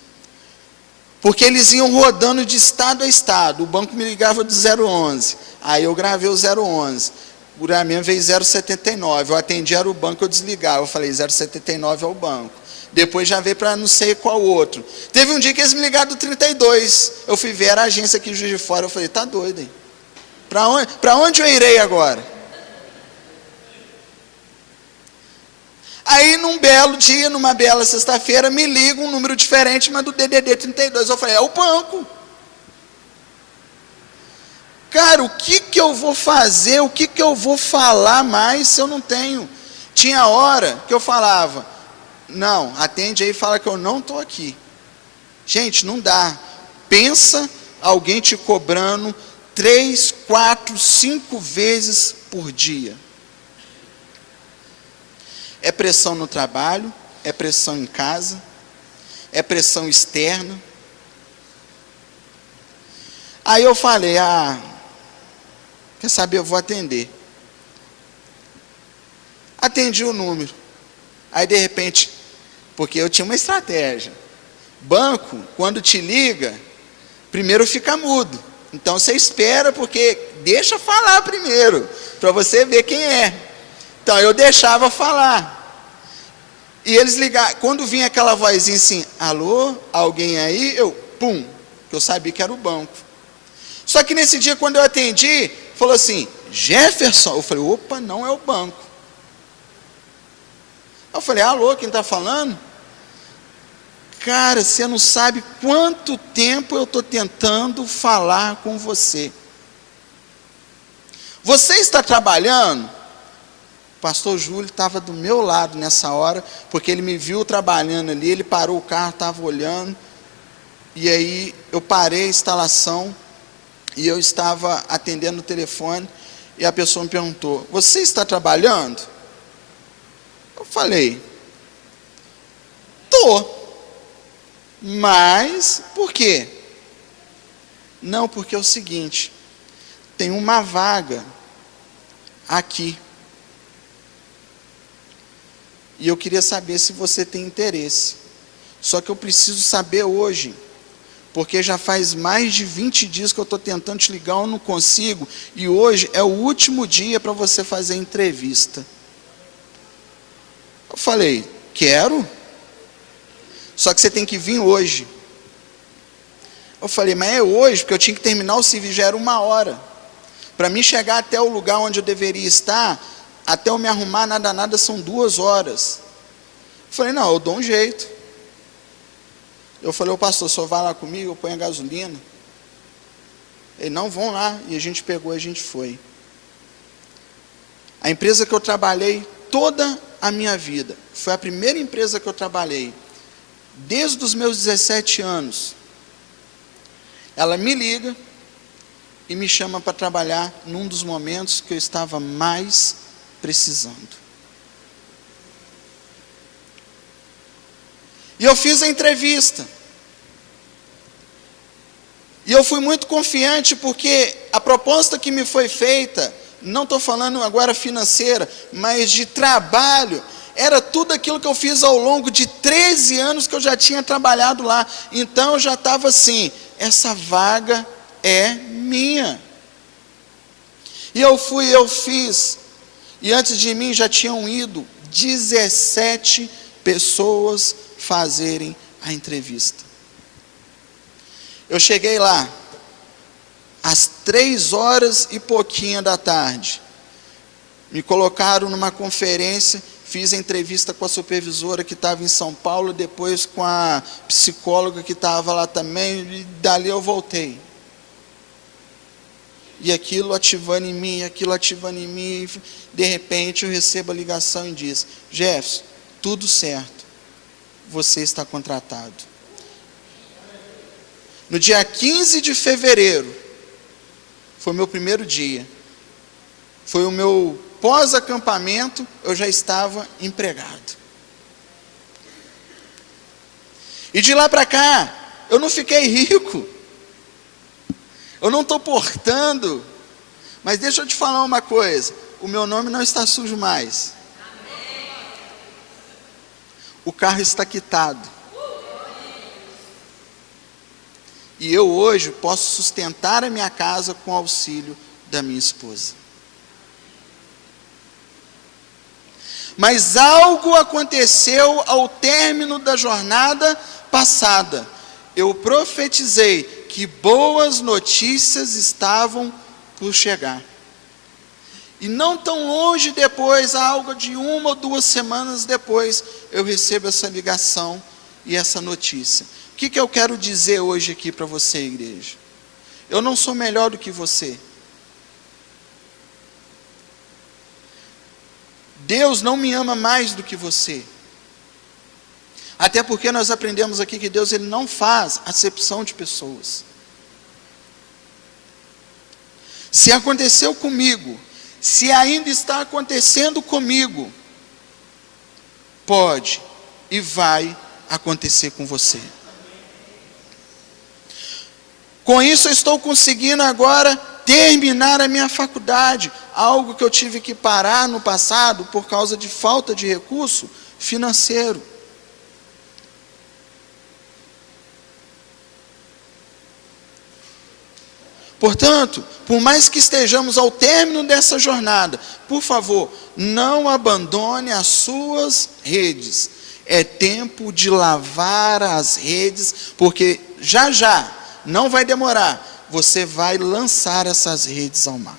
Porque eles iam rodando de estado a estado. O banco me ligava do 011. Aí eu gravei o 011. O Gramento veio 079. Eu atendi, era o banco, eu desligava. Eu falei, 079 é o banco. Depois já veio para não sei qual outro. Teve um dia que eles me ligaram do 32. Eu fui ver, era a agência aqui de Juiz de Fora. Eu falei, tá doido, hein? Para onde eu irei agora? Aí, num belo dia, numa bela sexta-feira, me liga um número diferente, mas do DDD 32. Eu falei, é o banco. Cara, o que eu vou fazer, o que eu vou falar mais se eu não tenho? Tinha hora que eu falava, não, atende aí e fala que eu não estou aqui. Gente, não dá. Pensa alguém te cobrando 3, 4, 5 vezes por dia. É pressão no trabalho, é pressão em casa, é pressão externa. Aí eu falei, quer saber, eu vou atender. Atendi o número. Aí de repente, porque eu tinha uma estratégia. Banco, quando te liga, primeiro fica mudo. Então você espera, porque deixa falar primeiro, para você ver quem é. Então eu deixava falar. E eles ligavam, quando vinha aquela vozinha assim, alô, alguém aí? Eu, pum, que eu sabia que era o banco. Só que nesse dia, quando eu atendi, falou assim, Jefferson. Eu falei, opa, não é o banco. Eu falei, alô, quem está falando? Cara, você não sabe quanto tempo eu estou tentando falar com você. Você está trabalhando? O pastor Júlio estava do meu lado nessa hora, porque ele me viu trabalhando ali, ele parou o carro, estava olhando, e aí eu parei a instalação, e eu estava atendendo o telefone, e a pessoa me perguntou, você está trabalhando? Eu falei, estou. Mas, por quê? Não, porque é o seguinte, tem uma vaga aqui. E eu queria saber se você tem interesse. Só que eu preciso saber hoje, porque já faz mais de 20 dias que eu estou tentando te ligar, eu não consigo, e hoje é o último dia para você fazer a entrevista. Eu falei, quero, só que você tem que vir hoje. Eu falei, mas é hoje, porque eu tinha que terminar o serviço, já era 1 hora. Para mim chegar até o lugar onde eu deveria estar, até eu me arrumar, nada, são 2 horas. Eu falei, não, eu dou um jeito. Eu falei, ô pastor, o senhor vai lá comigo, eu ponho a gasolina. Ele, não, vão lá. E a gente pegou, a gente foi. A empresa que eu trabalhei toda a minha vida, foi a primeira empresa que eu trabalhei, desde os meus 17 anos. Ela me liga e me chama para trabalhar num dos momentos que eu estava mais precisando. E eu fiz a entrevista. E eu fui muito confiante, porque a proposta que me foi feita, não estou falando agora financeira, mas de trabalho, era tudo aquilo que eu fiz ao longo de 13 anos que eu já tinha trabalhado lá. Então eu já estava assim, essa vaga é minha. E eu fiz. E antes de mim já tinham ido 17 pessoas fazerem a entrevista. Eu cheguei lá às 3 horas e pouquinho da tarde. Me colocaram numa conferência, fiz a entrevista com a supervisora que estava em São Paulo, depois com a psicóloga que estava lá também, e dali eu voltei. E aquilo ativando em mim, de repente eu recebo a ligação e diz, Jefferson, tudo certo, você está contratado. No dia 15 de fevereiro, foi o meu primeiro dia, foi o meu pós-acampamento, eu já estava empregado. E de lá para cá, eu não fiquei rico, eu não estou portando, mas deixa eu te falar uma coisa, o meu nome não está sujo mais. O carro está quitado. E eu hoje posso sustentar a minha casa com o auxílio da minha esposa. Mas algo aconteceu ao término da jornada passada. Eu profetizei que boas notícias estavam por chegar. E não tão longe depois, algo de 1 ou 2 semanas depois, eu recebo essa ligação e essa notícia. O que eu quero dizer hoje aqui para você, igreja? Eu não sou melhor do que você. Deus não me ama mais do que você. Até porque nós aprendemos aqui que Deus ele não faz acepção de pessoas. Se aconteceu comigo, se ainda está acontecendo comigo, pode e vai acontecer com você. Com isso eu estou conseguindo agora terminar a minha faculdade, algo que eu tive que parar no passado por causa de falta de recurso financeiro. Portanto, por mais que estejamos ao término dessa jornada, por favor, não abandone as suas redes. É tempo de lavar as redes, porque já, não vai demorar, você vai lançar essas redes ao mar.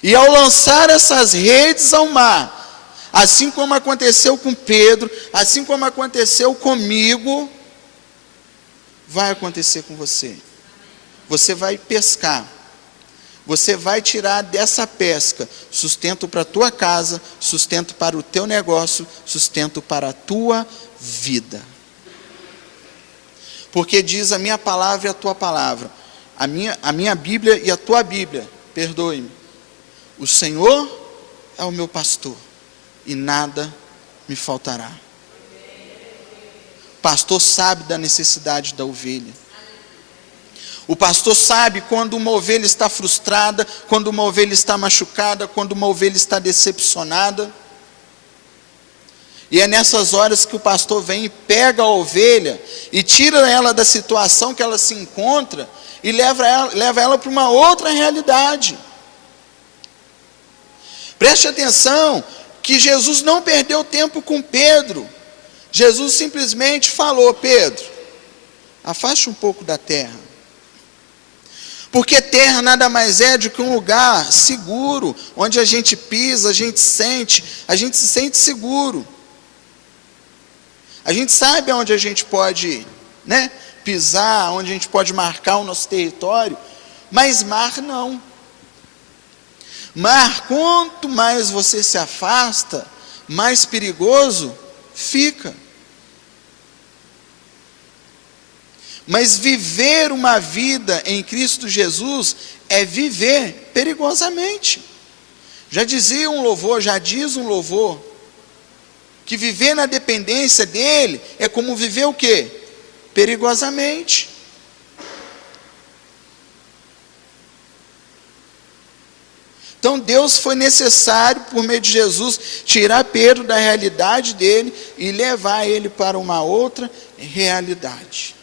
E ao lançar essas redes ao mar, assim como aconteceu com Pedro, assim como aconteceu comigo, vai acontecer com você. Você vai pescar, você vai tirar dessa pesca sustento para a tua casa, sustento para o teu negócio, sustento para a tua vida. Porque diz a minha palavra e a tua palavra, a minha Bíblia e a tua Bíblia, perdoe-me, o Senhor é o meu pastor e nada me faltará. O pastor sabe da necessidade da ovelha. O pastor sabe quando uma ovelha está frustrada, quando uma ovelha está machucada, quando uma ovelha está decepcionada. E é nessas horas que o pastor vem e pega a ovelha e tira ela da situação que ela se encontra e leva ela para uma outra realidade. Preste atenção que Jesus não perdeu tempo com Pedro. Jesus simplesmente falou: Pedro, afaste um pouco da terra. Porque terra nada mais é do que um lugar seguro, onde a gente pisa, a gente se sente seguro. A gente sabe onde a gente pode, pisar, onde a gente pode marcar o nosso território, mas mar não. Mar, quanto mais você se afasta, mais perigoso fica. Mas viver uma vida em Cristo Jesus é viver perigosamente. Já diz um louvor, que viver na dependência dele é como viver o quê? Perigosamente. Então Deus foi necessário, por meio de Jesus, tirar Pedro da realidade dele e levar ele para uma outra realidade.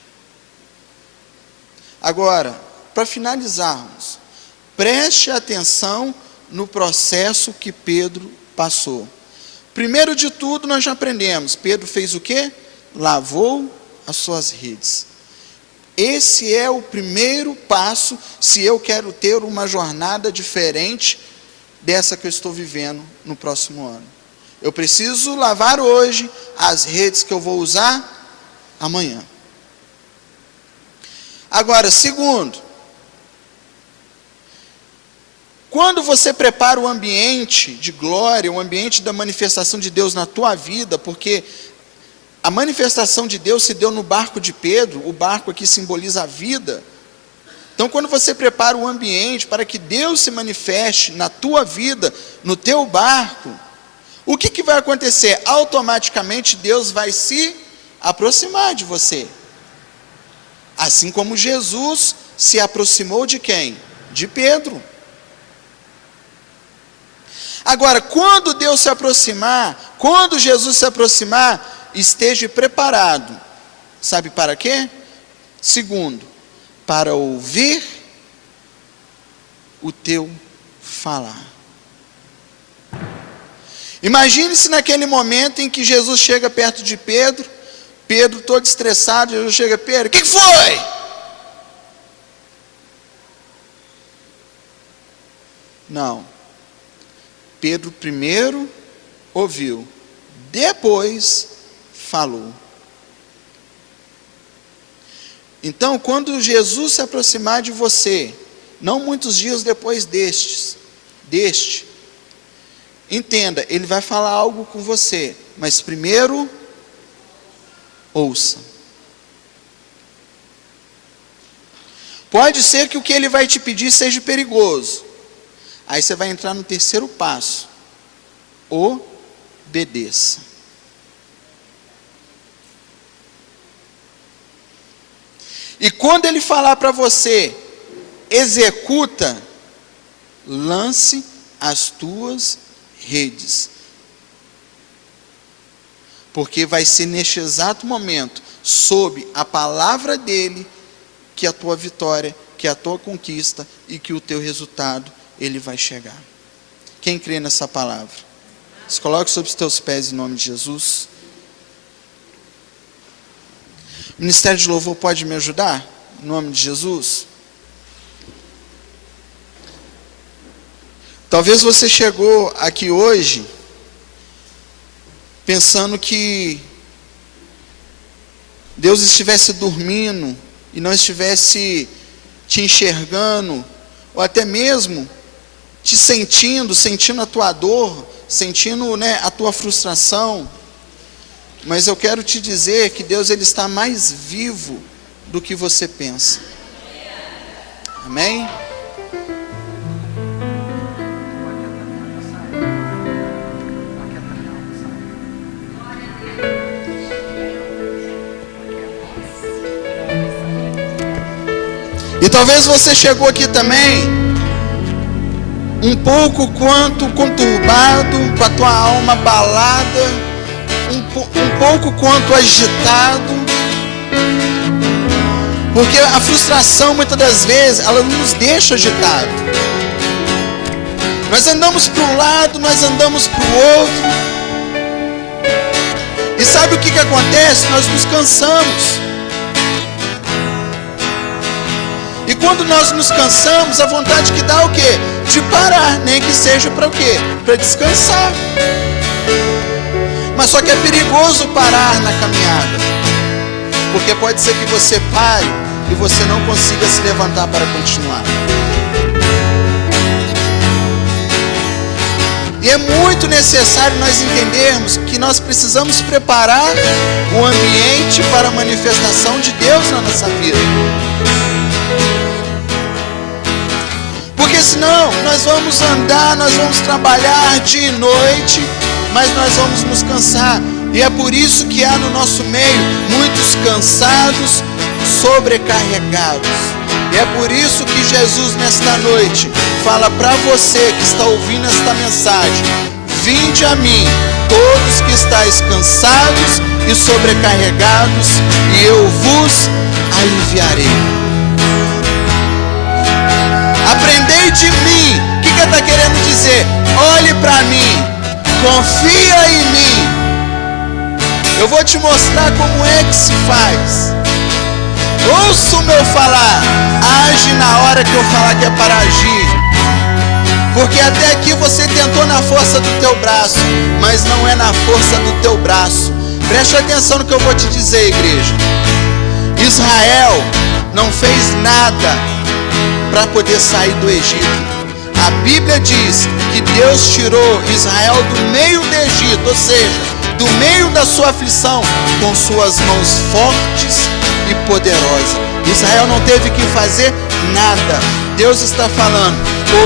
Agora, para finalizarmos, preste atenção no processo que Pedro passou. Primeiro de tudo, nós já aprendemos, Pedro fez o quê? Lavou as suas redes. Esse é o primeiro passo, se eu quero ter uma jornada diferente dessa que eu estou vivendo no próximo ano. Eu preciso lavar hoje as redes que eu vou usar amanhã. Agora, segundo, quando você prepara o ambiente de glória, o ambiente da manifestação de Deus na tua vida, porque a manifestação de Deus se deu no barco de Pedro, o barco aqui simboliza a vida. Então, quando você prepara o ambiente para que Deus se manifeste na tua vida, no teu barco, o que vai acontecer? Automaticamente Deus vai se aproximar de você. Assim como Jesus se aproximou de quem? De Pedro. Agora, quando Deus se aproximar, quando Jesus se aproximar, esteja preparado. Sabe para quê? Segundo, para ouvir o teu falar. Imagine-se naquele momento em que Jesus chega perto de Pedro, Pedro todo estressado, Jesus chega, Pedro, o que foi? Não. Pedro primeiro ouviu, depois falou. Então, quando Jesus se aproximar de você, não muitos dias depois deste, entenda, ele vai falar algo com você, mas primeiro, ouça. Pode ser que o que ele vai te pedir seja perigoso. Aí você vai entrar no terceiro passo. Obedeça. E quando ele falar para você, executa, lance as tuas redes. Porque vai ser neste exato momento, sob a palavra dele, que a tua vitória, que a tua conquista e que o teu resultado, ele vai chegar. Quem crê nessa palavra? Se coloque sobre os teus pés em nome de Jesus. O Ministério de Louvor pode me ajudar? Em nome de Jesus. Talvez você chegou aqui hoje pensando que Deus estivesse dormindo e não estivesse te enxergando, ou até mesmo te sentindo a tua dor, sentindo, a tua frustração. Mas eu quero te dizer que Deus, ele está mais vivo do que você pensa. Amém? E talvez você chegou aqui também um pouco quanto conturbado, com a tua alma abalada, um pouco quanto agitado, porque a frustração muitas das vezes ela nos deixa agitado. Nós andamos para um lado, nós andamos para o outro, e sabe o que acontece? Nós nos cansamos. E quando nós nos cansamos, a vontade que dá é o quê? De parar, nem que seja para o quê? Para descansar. Mas só que é perigoso parar na caminhada, porque pode ser que você pare e você não consiga se levantar para continuar. E é muito necessário nós entendermos que nós precisamos preparar o ambiente para a manifestação de Deus na nossa vida. Porque senão nós vamos andar, nós vamos trabalhar dia e noite, mas nós vamos nos cansar. E é por isso que há no nosso meio muitos cansados, sobrecarregados. E é por isso que Jesus nesta noite fala para você que está ouvindo esta mensagem: vinde a mim, todos que estáis cansados e sobrecarregados, e eu vos aliviarei. Aprendei de mim. O que ele está querendo dizer? Olhe para mim, confia em mim. Eu vou te mostrar como é que se faz. Ouça o meu falar, age na hora que eu falar que é para agir. Porque até aqui você tentou na força do teu braço, mas não é na força do teu braço. Preste atenção no que eu vou te dizer, igreja. Israel não fez nada para poder sair do Egito. A Bíblia diz que Deus tirou Israel do meio do Egito, ou seja, do meio da sua aflição, com suas mãos fortes e poderosas. Israel não teve que fazer nada. Deus está falando: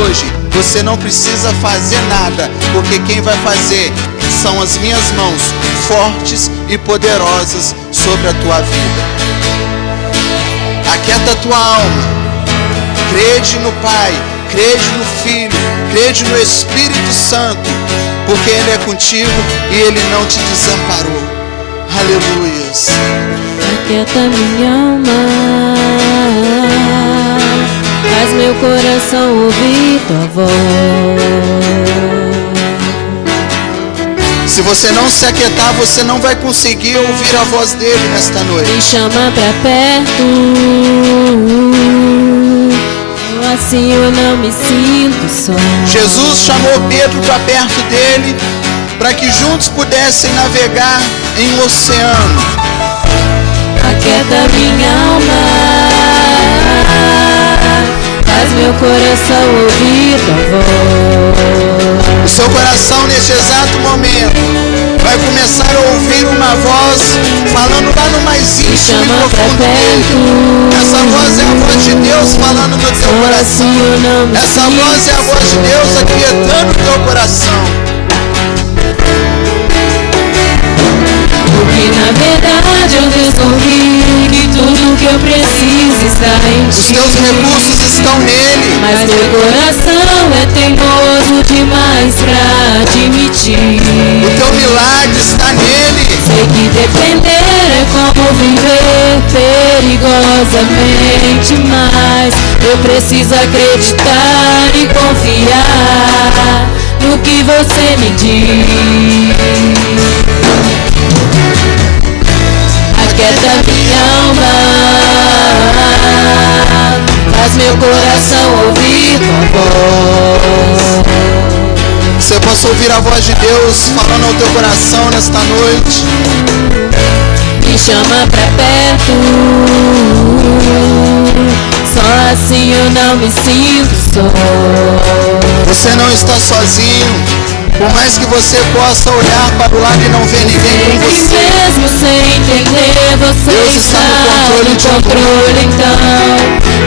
hoje você não precisa fazer nada, porque quem vai fazer são as minhas mãos fortes e poderosas sobre a tua vida. Aquieta a tua alma. Crede no Pai, crede no Filho, Crede no Espírito Santo, porque Ele é contigo e Ele não te desamparou. Aleluias. Aquieta minha alma, faz meu coração ouvir tua voz. Se você não se aquietar, você não vai conseguir ouvir a voz dele nesta noite. Me chama pra perto, assim eu não me sinto só. Jesus chamou Pedro para perto dele, para que juntos pudessem navegar em um oceano. Aquieta minha alma, faz meu coração ouvir tua voz. O seu coração neste exato momento vai começar a ouvir uma voz falando lá no mais íntimo e profundo dele. Essa voz é a voz de Deus falando no teu coração. Essa voz é a voz de Deus aquietando o teu coração. Porque na verdade eu descobri que tudo que eu preciso está em ti. Os teus recursos estão nele, mas teu coração é teimoso demais pra admitir. O teu milagre está nele. Sei que depender é como viver perigosamente, mas eu preciso acreditar e confiar no que você me diz. Aquieta minha alma, faz meu coração ouvir tua voz. Você possa ouvir a voz de Deus falando ao teu coração nesta noite. Me chama pra perto, só assim eu não me sinto só. Você não está sozinho. Por mais que você possa olhar para o lado e não ver ninguém com você, mesmo sem entender, você Deus está no controle. Então,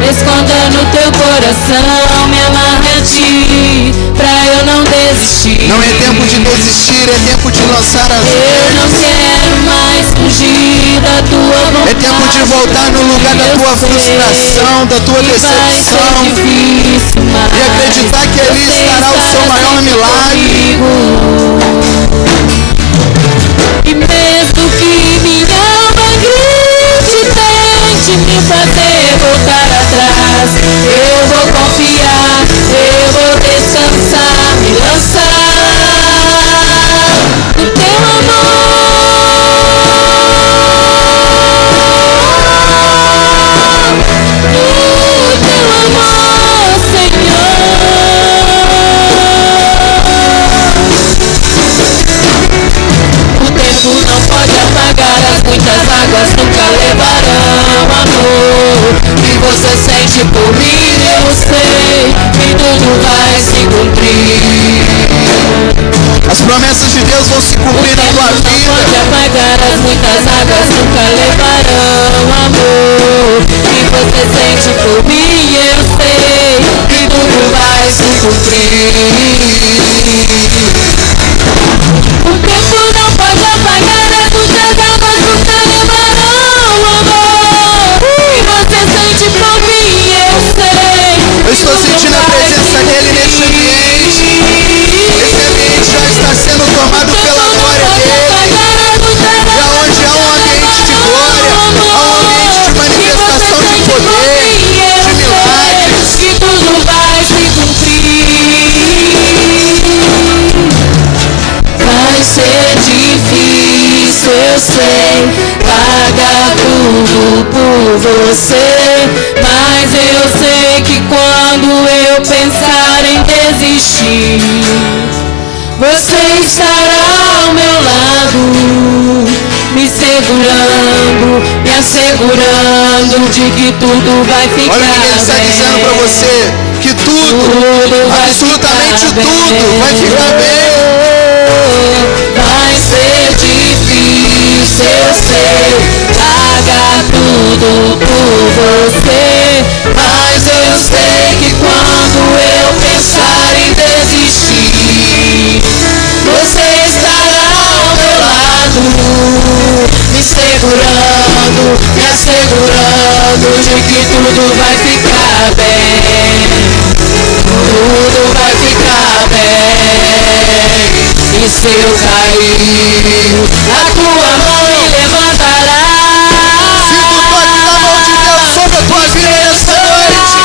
esconda no teu coração, me amarre a ti, pra eu não desistir. Não é tempo de desistir, é tempo de lançar as Eu redes. não quero mais fugir da tua vontade. É tempo de voltar no lugar da tua frustração, da tua decepção, e acreditar que Ele estará o seu maior milagre. E mesmo que minha alma grite, tente me fazer voltar atrás, eu vou confiar, eu vou descansar, me lançar no teu amor, no teu amor, Senhor. Não pode apagar, as muitas águas nunca levarão amor. Que você sente por mim, eu sei que tudo vai se cumprir. As promessas de Deus vão se cumprir na tua vida. Não pode apagar, as muitas águas nunca levarão amor. Que você sente por mim, eu sei que tudo vai se cumprir. O tempo não pode apagar, as muitas águas nunca levarão amor. E você sente por mim, eu sei. Eu estou sentindo a presença dele neste ambiente. Esse ambiente já está sendo tomado pela glória dele. E aonde há um ambiente de glória, há um ambiente de manifestação de poder, de milagres. Que tudo vai se cumprir. Vai ser difícil, eu sei, pagar tudo por você, mas eu sei que quando eu pensar em desistir, você estará ao meu lado, me segurando, me assegurando de que tudo vai ficar Olha o que ele está bem. dizendo para você, que tudo, absolutamente tudo, vai ficar bem. Vai ser difícil, eu sei, pagar tudo por você, mas eu sei que quando eu pensar em desistir, você estará ao meu lado, me segurando, me assegurando de que tudo vai ficar bem, tudo vai ficar E se eu cair, a tua mão me levantará. Sinto o toque da mão de Deus sobre a tua vida nesta noite.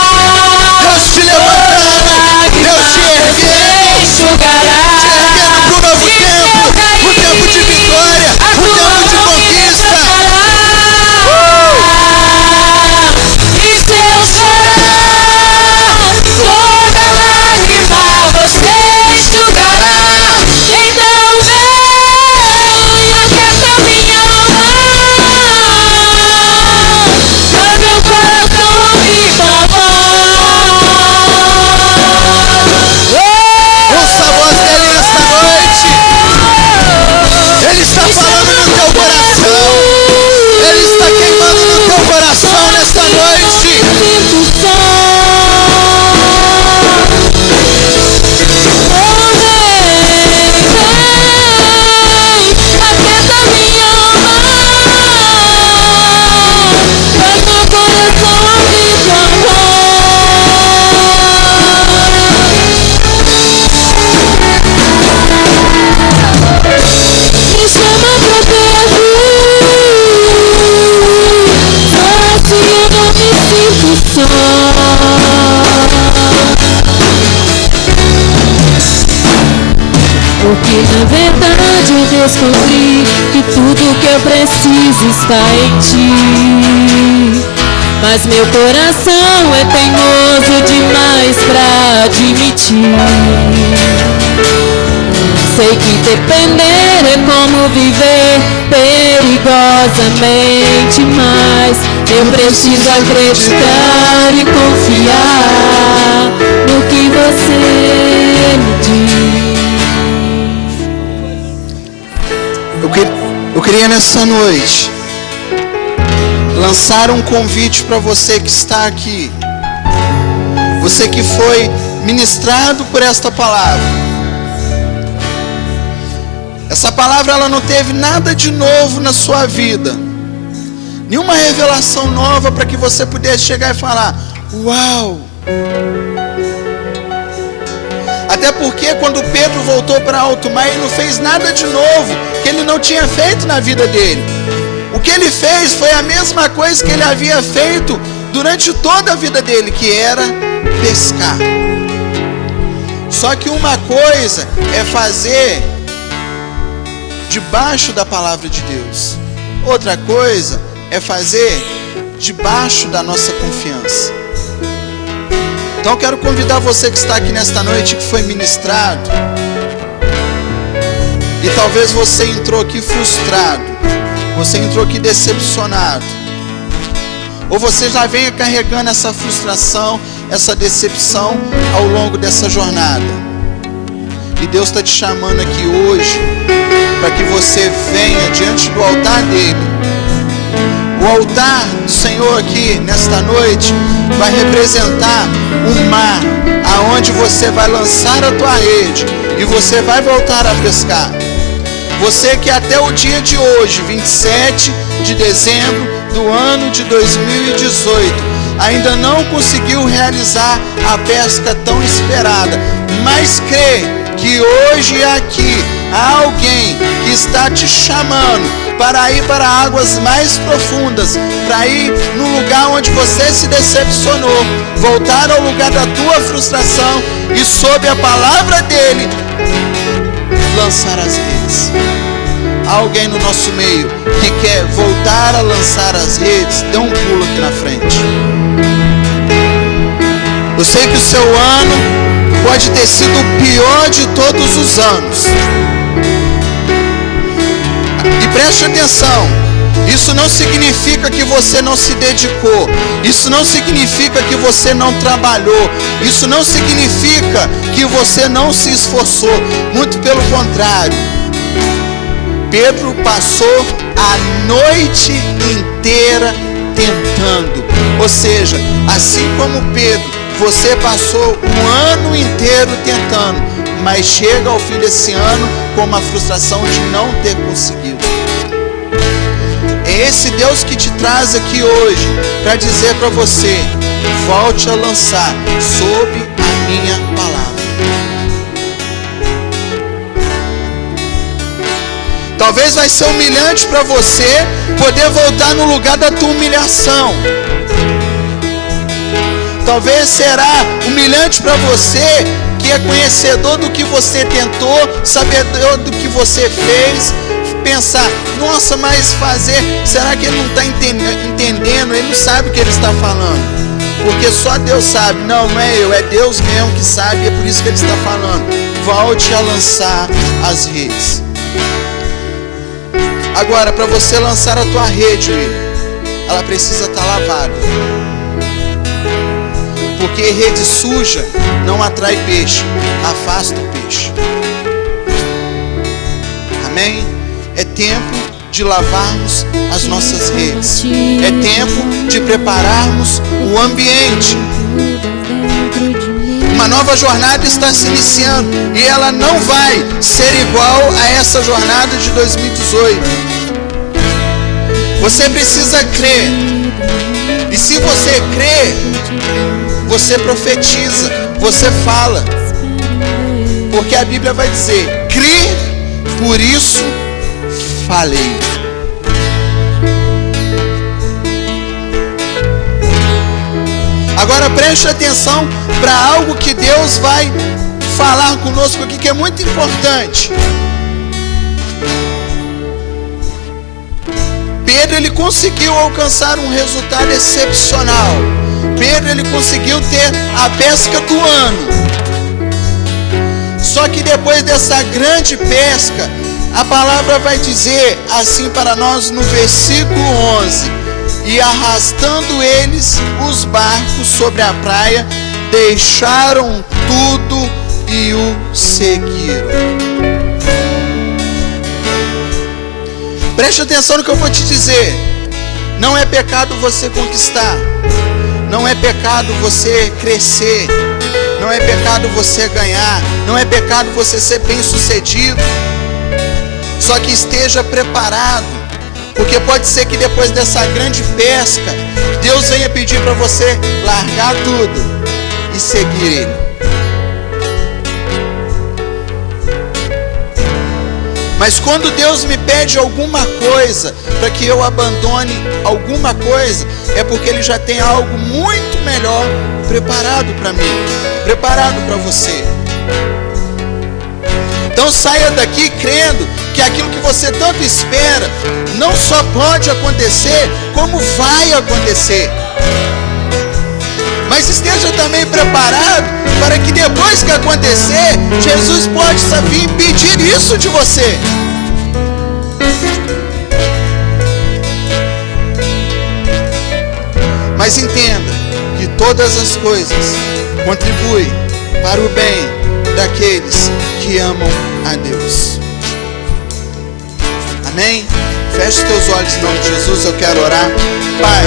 Deus te levantará, Deus te erguendo, enxugará. te erguendo para o novo tempo, o tempo de vitória, o tempo de conquista. E se eu chorar, toda lágrima você enxugará. Então vem, aquieta minha alma, faz meu coração ouvir tua voz. Ouça a voz dele nesta noite. Ele está falando no teu coração. Ele está queimando no teu coração nesta noite. Aquieta minha alma, faz meu coração ouvir tua voz. Me chama pra perto, só assim eu não me sinto só. Porque na verdade eu descobri que tudo que eu preciso está em ti. Mas meu coração é teimoso demais pra admitir. Sei que depender é como viver perigosamente, mas eu preciso acreditar e confiar no que você me diz. Eu queria nessa noite lançar um convite para você que está aqui. Você que foi ministrado por esta palavra. Essa palavra ela não teve nada de novo na sua vida. Nenhuma revelação nova para que você pudesse chegar e falar: uau! Até porque quando Pedro voltou para alto mar, ele não fez nada de novo que ele não tinha feito na vida dele. O que ele fez foi a mesma coisa que ele havia feito durante toda a vida dele, que era pescar. Só que uma coisa é fazer debaixo da palavra de Deus. Outra coisa é fazer debaixo da nossa confiança. Então eu quero convidar você que está aqui nesta noite, que foi ministrado, e talvez você entrou aqui frustrado, você entrou aqui decepcionado, ou você já venha carregando essa frustração, essa decepção ao longo dessa jornada. E Deus está te chamando aqui hoje para que você venha diante do altar dele. O altar do Senhor aqui nesta noite vai representar um mar aonde você vai lançar a tua rede e você vai voltar a pescar. Você que até o dia de hoje, 27 de dezembro do ano de 2018, ainda não conseguiu realizar a pesca tão esperada, mas crê que hoje aqui há alguém que está te chamando para ir para águas mais profundas, para ir no lugar onde você se decepcionou, voltar ao lugar da tua frustração e sob a palavra dele, lançar as redes. Há alguém no nosso meio que quer voltar a lançar as redes? Dê um pulo aqui na frente. Eu sei que o seu ano pode ter sido o pior de todos os anos. E preste atenção, isso não significa que você não se dedicou, isso não significa que você não trabalhou, isso não significa que você não se esforçou, muito pelo contrário. Pedro passou a noite inteira tentando, ou seja, assim como Pedro, você passou um ano inteiro tentando, mas chega ao fim desse ano com uma frustração de não ter conseguido. É esse Deus que te traz aqui hoje para dizer para você: volte a lançar sob a minha palavra. Talvez vai ser humilhante para você poder voltar no lugar da tua humilhação. Talvez será humilhante para você que é conhecedor do que você tentou, sabedor do que você fez, pensar, nossa, mas fazer, será que ele não está entendendo? Ele não sabe o que ele está falando. Porque só Deus sabe. Não, não é eu, é Deus mesmo que sabe, e é por isso que ele está falando. Volte a lançar as redes. Agora, para você lançar a tua rede, ela precisa estar lavada. Porque rede suja não atrai peixe, afasta o peixe. Amém? É tempo de lavarmos as nossas redes. É tempo de prepararmos o ambiente. Uma nova jornada está se iniciando e ela não vai ser igual a essa jornada de 2018. Você precisa crer. E se você crê, você profetiza, você fala. Porque a Bíblia vai dizer: crê, por isso falei. Agora preste atenção para algo que Deus vai falar conosco aqui, que é muito importante. Pedro, ele conseguiu alcançar um resultado excepcional. Pedro, ele conseguiu ter a pesca do ano. Só que depois dessa grande pesca, a palavra vai dizer assim para nós no versículo 11: e arrastando eles os barcos sobre a praia, deixaram tudo e o seguiram. Preste atenção no que eu vou te dizer. Não é pecado você conquistar. Não é pecado você crescer. Não é pecado você ganhar. Não é pecado você ser bem-sucedido. Só que esteja preparado. Porque pode ser que depois dessa grande pesca, Deus venha pedir para você largar tudo e seguir Ele. Mas quando Deus me pede alguma coisa, para que eu abandone alguma coisa, é porque Ele já tem algo muito melhor preparado para mim, preparado para você. Então saia daqui crendo que aquilo que você tanto espera não só pode acontecer, como vai acontecer. Mas esteja também preparado para que depois que acontecer, Jesus pode vir pedir isso de você. Mas entenda que todas as coisas contribuem para o bem daqueles que amam a Deus. Amém? Feche os teus olhos em nome de Jesus, eu quero orar. Pai,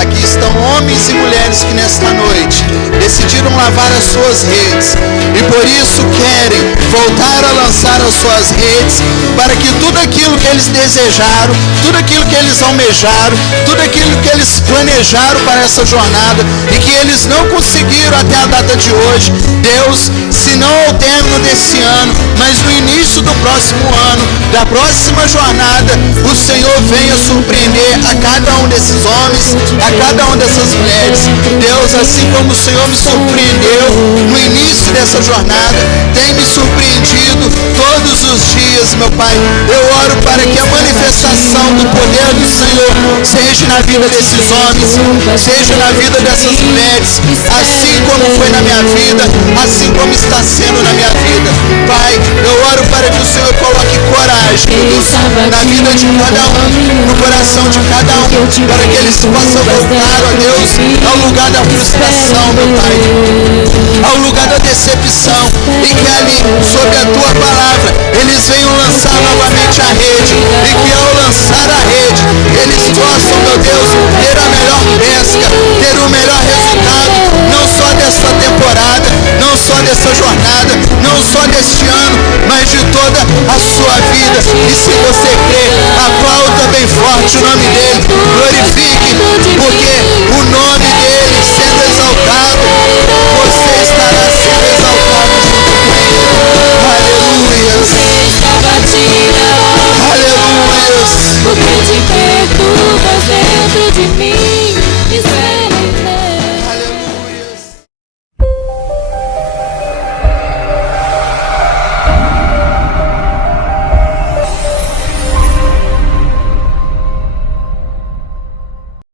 aqui estão homens e mulheres que nesta noite decidiram lavar as suas redes e por isso querem voltar a lançar as suas redes, para que tudo aquilo que eles desejaram, tudo aquilo que eles almejaram, tudo aquilo que eles planejaram para essa jornada e que eles não conseguiram até a data de hoje, Deus, se não ao término desse ano, mas no início do próximo ano, da próxima jornada, o Senhor venha surpreender a cada um desses homens, a cada uma dessas mulheres. Deus, assim como o Senhor me surpreendeu no início dessa jornada, tem me surpreendido todos os dias, meu Pai. Eu oro para que a manifestação do poder do Senhor seja na vida desses homens, seja na vida dessas mulheres, assim como foi na minha vida, assim como está sendo na minha vida. Pai, eu oro para que o Senhor coloque coragem, Deus, na vida de cada um, no coração de cada um, para que eles possam voltar, ó Deus, ao lugar da frustração, meu Pai, ao lugar da decepção, e que ali, sob a Tua palavra, eles venham lançar novamente a rede, e que ao lançar a rede, eles possam, meu Deus, ter a melhor pesca, ter o melhor resultado, não só desta temporada, não só dessa jornada, não só deste ano, mas de toda a sua vida. E se você crê, aplauda bem forte o nome dele, glorifique, porque